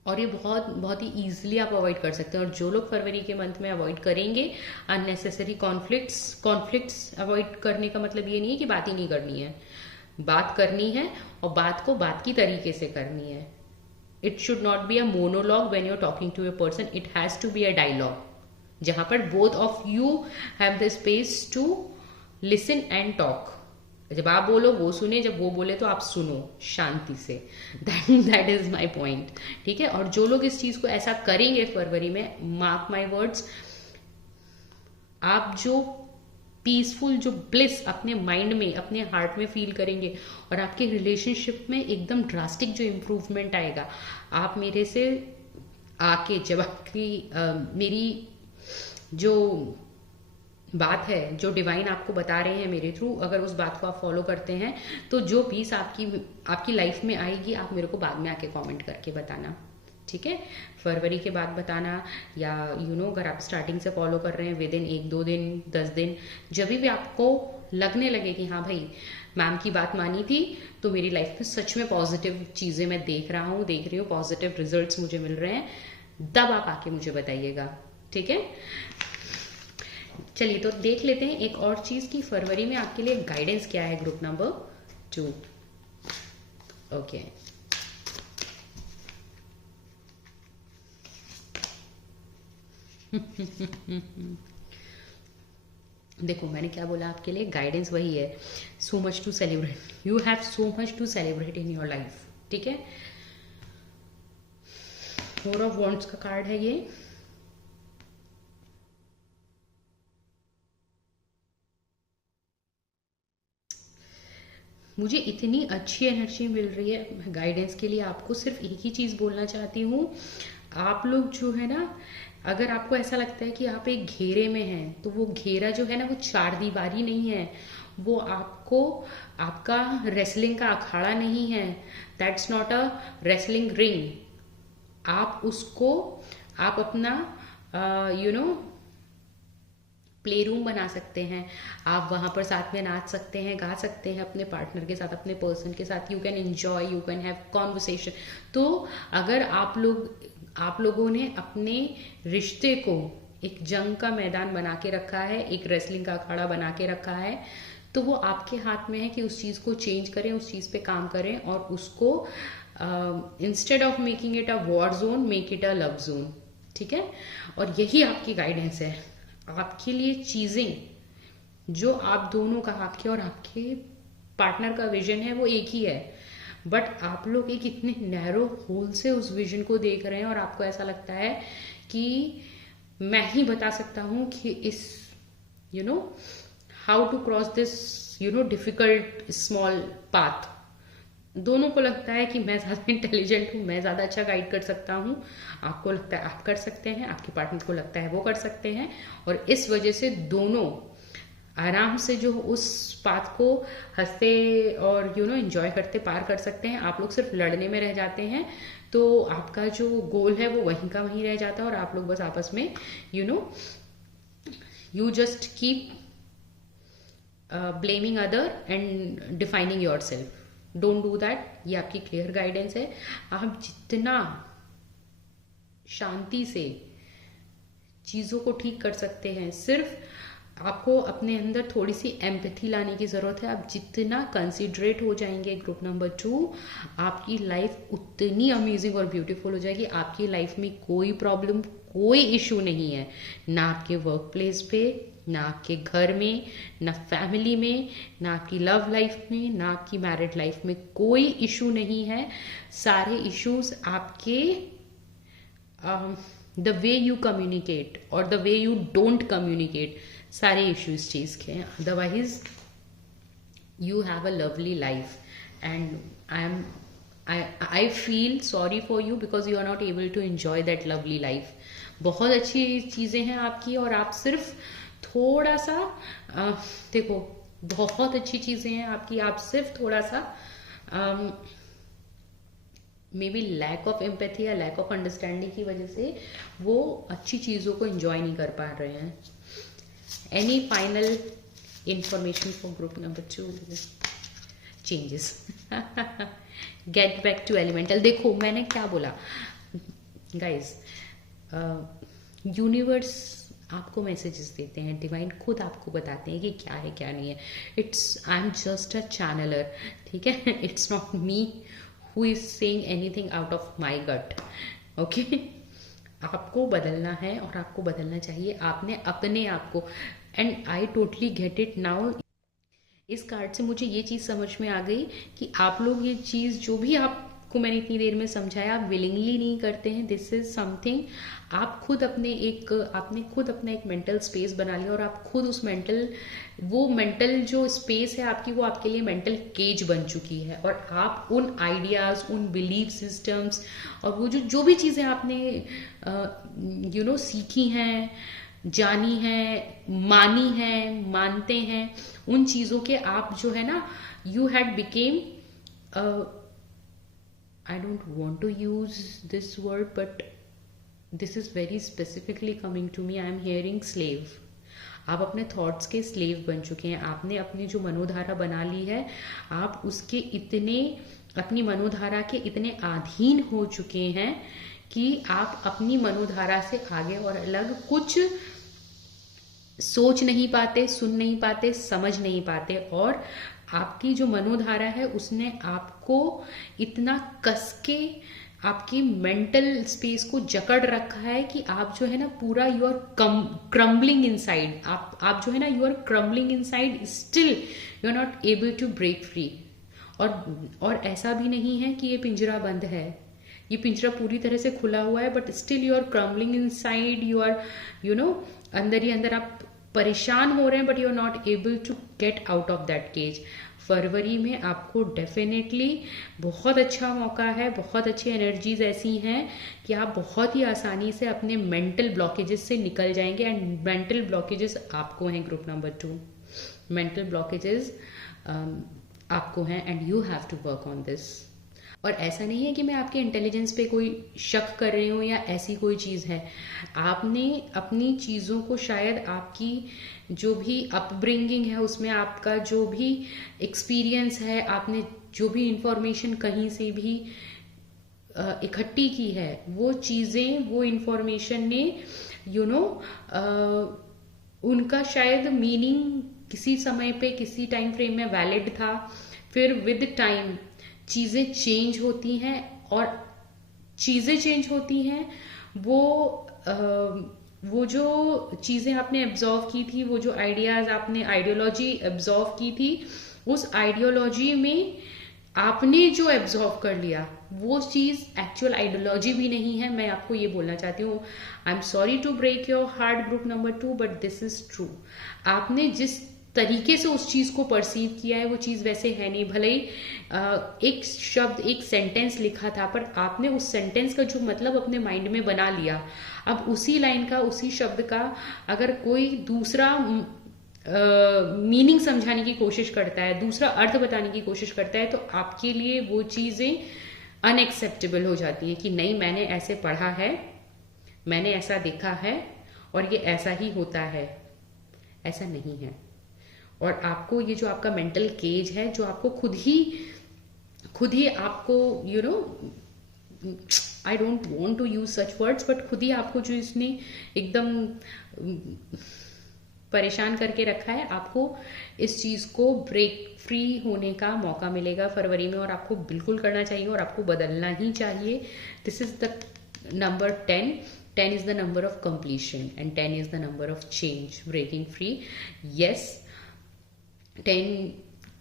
और ये बहुत ही ईजिली आप अवॉइड कर सकते हैं। और जो लोग फरवरी के मंथ में अवॉइड करेंगे अननेसेसरी कॉन्फ्लिक्ट्स अवॉइड करने का मतलब ये नहीं है कि बात ही नहीं करनी है, बात करनी है, और बात को बात की तरीके से करनी है। It should not be a monologue when you are talking to a person, it has to be a dialogue जहां पर both of you have the space to listen and talk. जब आप बोलो वो सुने, जब वो बोले तो आप सुनो शांति से। That is my point. ठीक है, और जो लोग इस चीज को ऐसा करेंगे फरवरी में, मार्क माई वर्ड्स, आप जो पीसफुल जो ब्लिस अपने माइंड में, अपने हार्ट में फील करेंगे, और आपके रिलेशनशिप में एकदम ड्रास्टिक जो इम्प्रूवमेंट आएगा। आप मेरे से आके जब आपकी मेरी जो बात है, जो डिवाइन आपको बता रहे हैं मेरे थ्रू, अगर उस बात को आप फॉलो करते हैं, तो जो पीस आपकी लाइफ में आएगी, आप मेरे को बाद में आके कमेंट करके बताना, ठीक है? फरवरी के बाद बताना, या अगर आप स्टार्टिंग से फॉलो कर रहे हैं, विद इन 1-2 दिन, 10 दिन, जब भी आपको लगने लगे कि हाँ भाई मैम की बात मानी थी, तो मेरी लाइफ में सच में पॉजिटिव चीज़ें मैं देख रही हूँ, पॉजिटिव रिजल्ट्स मुझे मिल रहे हैं, तब आप आके मुझे बताइएगा, ठीक है? चलिए तो देख लेते हैं एक और चीज़ की फरवरी में आपके लिए गाइडेंस क्या है ग्रुप नंबर 2। ओके, देखो मैंने क्या बोला आपके लिए, गाइडेंस वही है, so much to celebrate, you have so much to celebrate in your life, ठीक है? 4 ऑफ वॉन्ड्स का कार्ड है ये। मुझे इतनी अच्छी एनर्जी मिल रही है गाइडेंस के लिए। आपको सिर्फ एक ही चीज़ बोलना चाहती हूँ, आप लोग जो है ना, अगर आपको ऐसा लगता है कि आप एक घेरे में हैं, तो वो घेरा जो है ना, वो 4 दीवारी नहीं है, वो आपका रेसलिंग का अखाड़ा नहीं है, that's not a wrestling ring. आप अपना प्ले रूम बना सकते हैं, आप वहाँ पर साथ में नाच सकते हैं, गा सकते हैं अपने पार्टनर के साथ, अपने पर्सन के साथ, you can enjoy, you can have conversation. तो अगर आप लोगों ने अपने रिश्ते को एक जंग का मैदान बना के रखा है, एक रेसलिंग का अखाड़ा बना के रखा है, तो वो आपके हाथ में है कि उस चीज़ को चेंज करें, उस चीज़ पे काम करें, और उसको instead of making it a war zone, make it a love zone, ठीक है? और यही आपकी गाइडेंस है आपके लिए। चीज़ें जो आप दोनों का, आपके और आपके पार्टनर का विजन है, वो एक ही है, बट आप लोग एक इतने नैरो होल से उस विजन को देख रहे हैं, और आपको ऐसा लगता है कि मैं ही बता सकता हूँ कि इस how to cross this difficult small path. दोनों को लगता है कि मैं ज़्यादा इंटेलिजेंट हूँ, मैं ज़्यादा अच्छा गाइड कर सकता हूँ, आपको लगता है आप कर सकते हैं, आपके पार्टनर को लगता है वो कर सकते हैं, और इस वजह से दोनों आराम से जो उस पाथ को हंसते और एंजॉय करते पार कर सकते हैं। आप लोग सिर्फ लड़ने में रह जाते हैं, तो आपका जो गोल है वो वहीं का वहीं रह जाता है, और आप लोग बस आपस में you just keep blaming other and defining your self. Don't do that. ये आपकी क्लियर गाइडेंस है। आप जितना शांति से चीज़ों को ठीक कर सकते हैं, सिर्फ आपको अपने अंदर थोड़ी सी एम्पैथी लाने की ज़रूरत है। आप जितना कंसिडरेट हो जाएंगे ग्रुप नंबर 2, आपकी लाइफ उतनी अमेजिंग और ब्यूटीफुल हो जाएगी। आपकी लाइफ में कोई प्रॉब्लम, कोई इशू नहीं है, ना आपके वर्क प्लेस पे, ना आपके घर में, ना फैमिली में, ना आपकी लव लाइफ में, ना आपकी मैरिड लाइफ में कोई इशू नहीं है। सारे इश्यूज आपके द वे यू कम्युनिकेट और the way you don't communicate, सारे इश्यूज चीज के हैं। Otherwise you have a lovely life and I feel sorry for you because you are not able to enjoy that lovely life. बहुत अच्छी चीज़ें हैं आपकी, और आप सिर्फ थोड़ा सा देखो, बहुत अच्छी चीज़ें हैं आपकी, आप सिर्फ थोड़ा सा maybe lack of empathy या लैक ऑफ अंडरस्टैंडिंग की वजह से वो अच्छी चीज़ों को एंजॉय नहीं कर पा रहे हैं। Any final information for group number 2? Changes get back to elemental. देखो मैंने क्या बोला गाइज, यूनिवर्स आपको मैसेजेस देते हैं, डिवाइन खुद आपको बताते हैं कि क्या है क्या नहीं है। I am just a channeler, ठीक है? It's not me who is saying anything out of my gut, okay? आपको बदलना है और आपको बदलना चाहिए आपने अपने आप को, and I totally get it now. इस कार्ड से मुझे ये चीज़ समझ में आ गई कि आप लोग ये चीज़ जो भी आप आपको मैंने इतनी देर में समझाया, आप विलिंगली नहीं करते हैं। दिस इज समथिंग आप खुद अपने आपने खुद अपना एक मेंटल स्पेस बना लिया, और आप खुद उस मेंटल जो स्पेस है आपकी, वो आपके लिए मेंटल केज बन चुकी है। और आप उन आइडियाज, उन बिलीफ सिस्टम्स, और वो जो भी चीज़ें आपने सीखी हैं, जानी है, मानी है, मानते हैं, उन चीज़ों के आप जो है ना, you had became, I don't want to use this word, but this is very specifically coming to me, I am hearing slave. आप अपने थॉट्स के स्लेव बन चुके हैं। आपने अपनी जो मनोधारा बना ली है, आप उसके अपनी मनोधारा के इतने अधीन हो चुके हैं कि आप अपनी मनोधारा से आगे और अलग कुछ सोच नहीं पाते, सुन नहीं पाते, समझ नहीं पाते। और आपकी जो मनोधारा है उसने आपको इतना कस के आपकी मेंटल स्पेस को जकड़ रखा है कि आप जो है ना पूरा यू आर क्रम्बलिंग इनसाइड। आप जो है ना you are crumbling inside, still you are not able to break free. और ऐसा भी नहीं है कि ये पिंजरा बंद है, ये पिंजरा पूरी तरह से खुला हुआ है, but still you are crumbling inside, you are अंदर ही अंदर आप परेशान हो रहे हैं, but you are not able to get out of that cage. फरवरी में आपको डेफिनेटली बहुत अच्छा मौका है, बहुत अच्छी एनर्जीज ऐसी हैं कि आप बहुत ही आसानी से अपने मेंटल ब्लॉकेजेस से निकल जाएंगे। एंड मेंटल ब्लॉकेजेस आपको हैं, ग्रुप नंबर 2 मेंटल ब्लॉकेजेस आपको हैं, and you have to work on this. और ऐसा नहीं है कि मैं आपके इंटेलिजेंस पे कोई शक कर रही हूँ या ऐसी कोई चीज़ है। आपने अपनी चीज़ों को, शायद आपकी जो भी अपब्रिंगिंग है उसमें आपका जो भी एक्सपीरियंस है, आपने जो भी इंफॉर्मेशन कहीं से भी इकट्ठी की है, वो चीज़ें, वो इंफॉर्मेशन ने उनका शायद मीनिंग किसी समय पे, किसी टाइम फ्रेम में वैलिड था। फिर विद टाइम चीज़ें चेंज होती हैं, और चीज़ें चेंज होती हैं, वो जो चीज़ें आपने एब्जॉर्व की थी, वो जो आइडियाज़ आपने, आइडियोलॉजी एब्जॉर्व की थी, उस आइडियोलॉजी में आपने जो एब्जॉर्व कर लिया वो चीज़ एक्चुअल आइडियोलॉजी भी नहीं है। मैं आपको ये बोलना चाहती हूँ, I am sorry to break your heart, group number 2, but this is true. आपने जिस तरीके से उस चीज़ को परसीव किया है वो चीज़ वैसे है नहीं। भले ही एक शब्द, एक सेंटेंस लिखा था, पर आपने उस सेंटेंस का जो मतलब अपने माइंड में बना लिया। अब उसी लाइन का, उसी शब्द का अगर कोई दूसरा मीनिंग समझाने की कोशिश करता है, दूसरा अर्थ बताने की कोशिश करता है, तो आपके लिए वो चीज़ें अनएक्सेप्टेबल हो जाती हैं कि नहीं, मैंने ऐसे पढ़ा है, मैंने ऐसा देखा है, और ये ऐसा ही होता है। ऐसा नहीं है। और आपको ये जो आपका मेंटल केज है, जो आपको खुद ही आपको I don't want to use such words, but खुद ही आपको जो इसने एकदम परेशान करके रखा है, आपको इस चीज़ को ब्रेक फ्री होने का मौका मिलेगा फरवरी में, और आपको बिल्कुल करना चाहिए और आपको बदलना ही चाहिए। This is the number 10. 10 is the number of completion and 10 is the number of change, breaking free. Yes, 10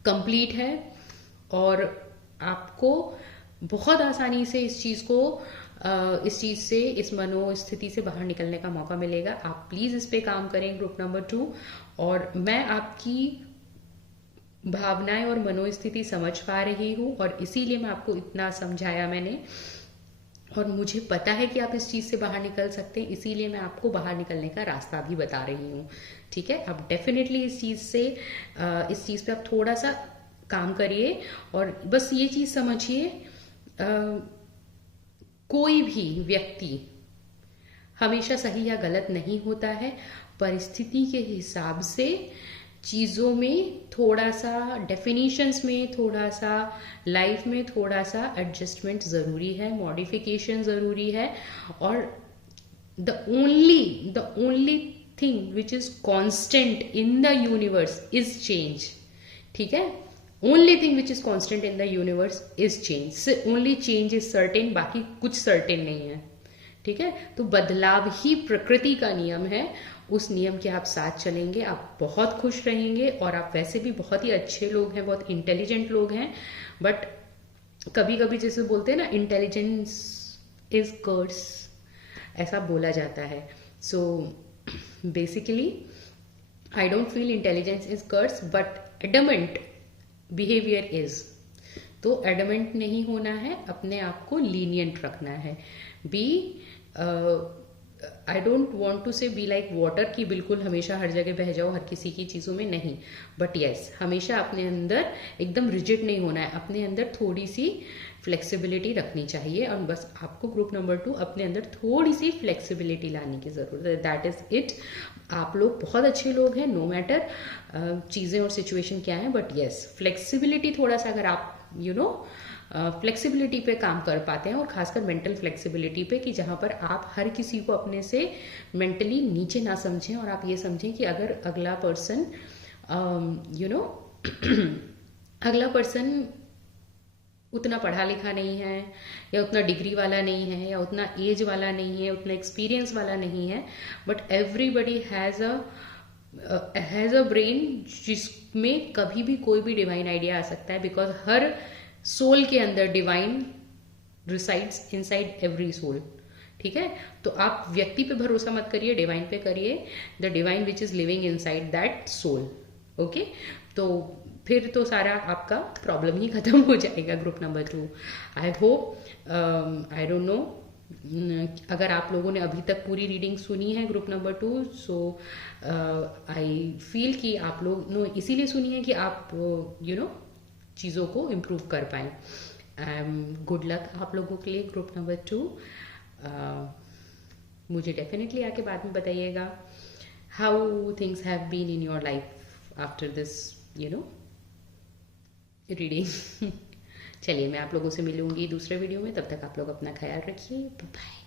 complete है, और आपको बहुत आसानी से इस चीज़ से, इस मनोस्थिति से बाहर निकलने का मौका मिलेगा। आप प्लीज़ इस पे काम करें, ग्रुप नंबर 2। और मैं आपकी भावनाएं और मनोस्थिति समझ पा रही हूँ, और इसीलिए मैं आपको इतना समझाया मैंने, और मुझे पता है कि आप इस चीज़ से बाहर निकल सकते हैं, इसीलिए मैं आपको बाहर निकलने का रास्ता भी बता रही हूँ। ठीक है, आप डेफिनेटली इस चीज़ पे आप थोड़ा सा काम करिए, और बस ये चीज़ समझिए, कोई भी व्यक्ति हमेशा सही या गलत नहीं होता है। परिस्थिति के हिसाब से चीज़ों में थोड़ा सा, डेफिनेशंस में थोड़ा सा, लाइफ में थोड़ा सा एडजस्टमेंट ज़रूरी है, मॉडिफिकेशन ज़रूरी है। और the only thing which is constant in the universe is change. ठीक है, only thing which is constant in the universe is change. Only change is certain, बाकी कुछ सर्टेन नहीं है। ठीक है, तो बदलाव ही प्रकृति का नियम है। उस नियम के आप साथ चलेंगे, आप बहुत खुश रहेंगे, और आप वैसे भी बहुत ही अच्छे लोग हैं, बहुत इंटेलिजेंट लोग हैं, बट कभी कभी जैसे बोलते हैं ना, इंटेलिजेंस इज कर्स, ऐसा बोला जाता है. So basically I don't feel intelligence is curse, but adamant behavior is. तो एडमेंट नहीं होना है, अपने आप को लीनियंट रखना है. Be, I don't want to say be like water, कि बिल्कुल हमेशा हर जगह बह जाओ हर किसी की चीज़ों में, नहीं. बट येस, हमेशा अपने अंदर एकदम रिजिड नहीं होना है, अपने अंदर थोड़ी सी फ्लेक्सिबिलिटी रखनी चाहिए. और बस आपको ग्रुप नंबर 2 अपने अंदर थोड़ी सी फ्लेक्सिबिलिटी लाने की ज़रूरत है. That is it. आप लोग बहुत अच्छे लोग हैं, नो मैटर चीज़ें और सिचुएशन क्या है, बट येस फ्लेक्सिबिलिटी थोड़ा सा, अगर आप फ्लेक्सिबिलिटी पे काम कर पाते हैं, और खासकर मेंटल फ्लेक्सिबिलिटी पे, कि जहाँ पर आप हर किसी को अपने से मेंटली नीचे ना समझें, और आप ये समझें कि अगर अगला पर्सन अगला पर्सन उतना पढ़ा लिखा नहीं है, या उतना डिग्री वाला नहीं है, या उतना एज वाला नहीं है, उतना एक्सपीरियंस वाला नहीं है, but everybody has a brain जिसमें कभी भी कोई भी डिवाइन आइडिया आ सकता है. बिकॉज हर सोल के अंदर divine resides inside every soul. ठीक है, तो आप व्यक्ति पे भरोसा मत करिए, डिवाइन पे करिए. The divine which is living inside that soul. Okay, तो फिर तो सारा आपका प्रॉब्लम ही खत्म हो जाएगा. Group number 2, I hope, I don't know, अगर आप लोगों ने अभी तक पूरी रीडिंग सुनी है group number 2, so I feel कि आप लोग इसीलिए सुनी है कि आप चीज़ों को इम्प्रूव कर पाएँ. गुड लक आप लोगों के लिए ग्रुप नंबर 2. मुझे डेफिनेटली आके बाद में बताइएगा how things have been in your life after this reading. चलिए, मैं आप लोगों से मिलूंगी दूसरे वीडियो में. तब तक आप लोग अपना ख्याल रखिए. बाय.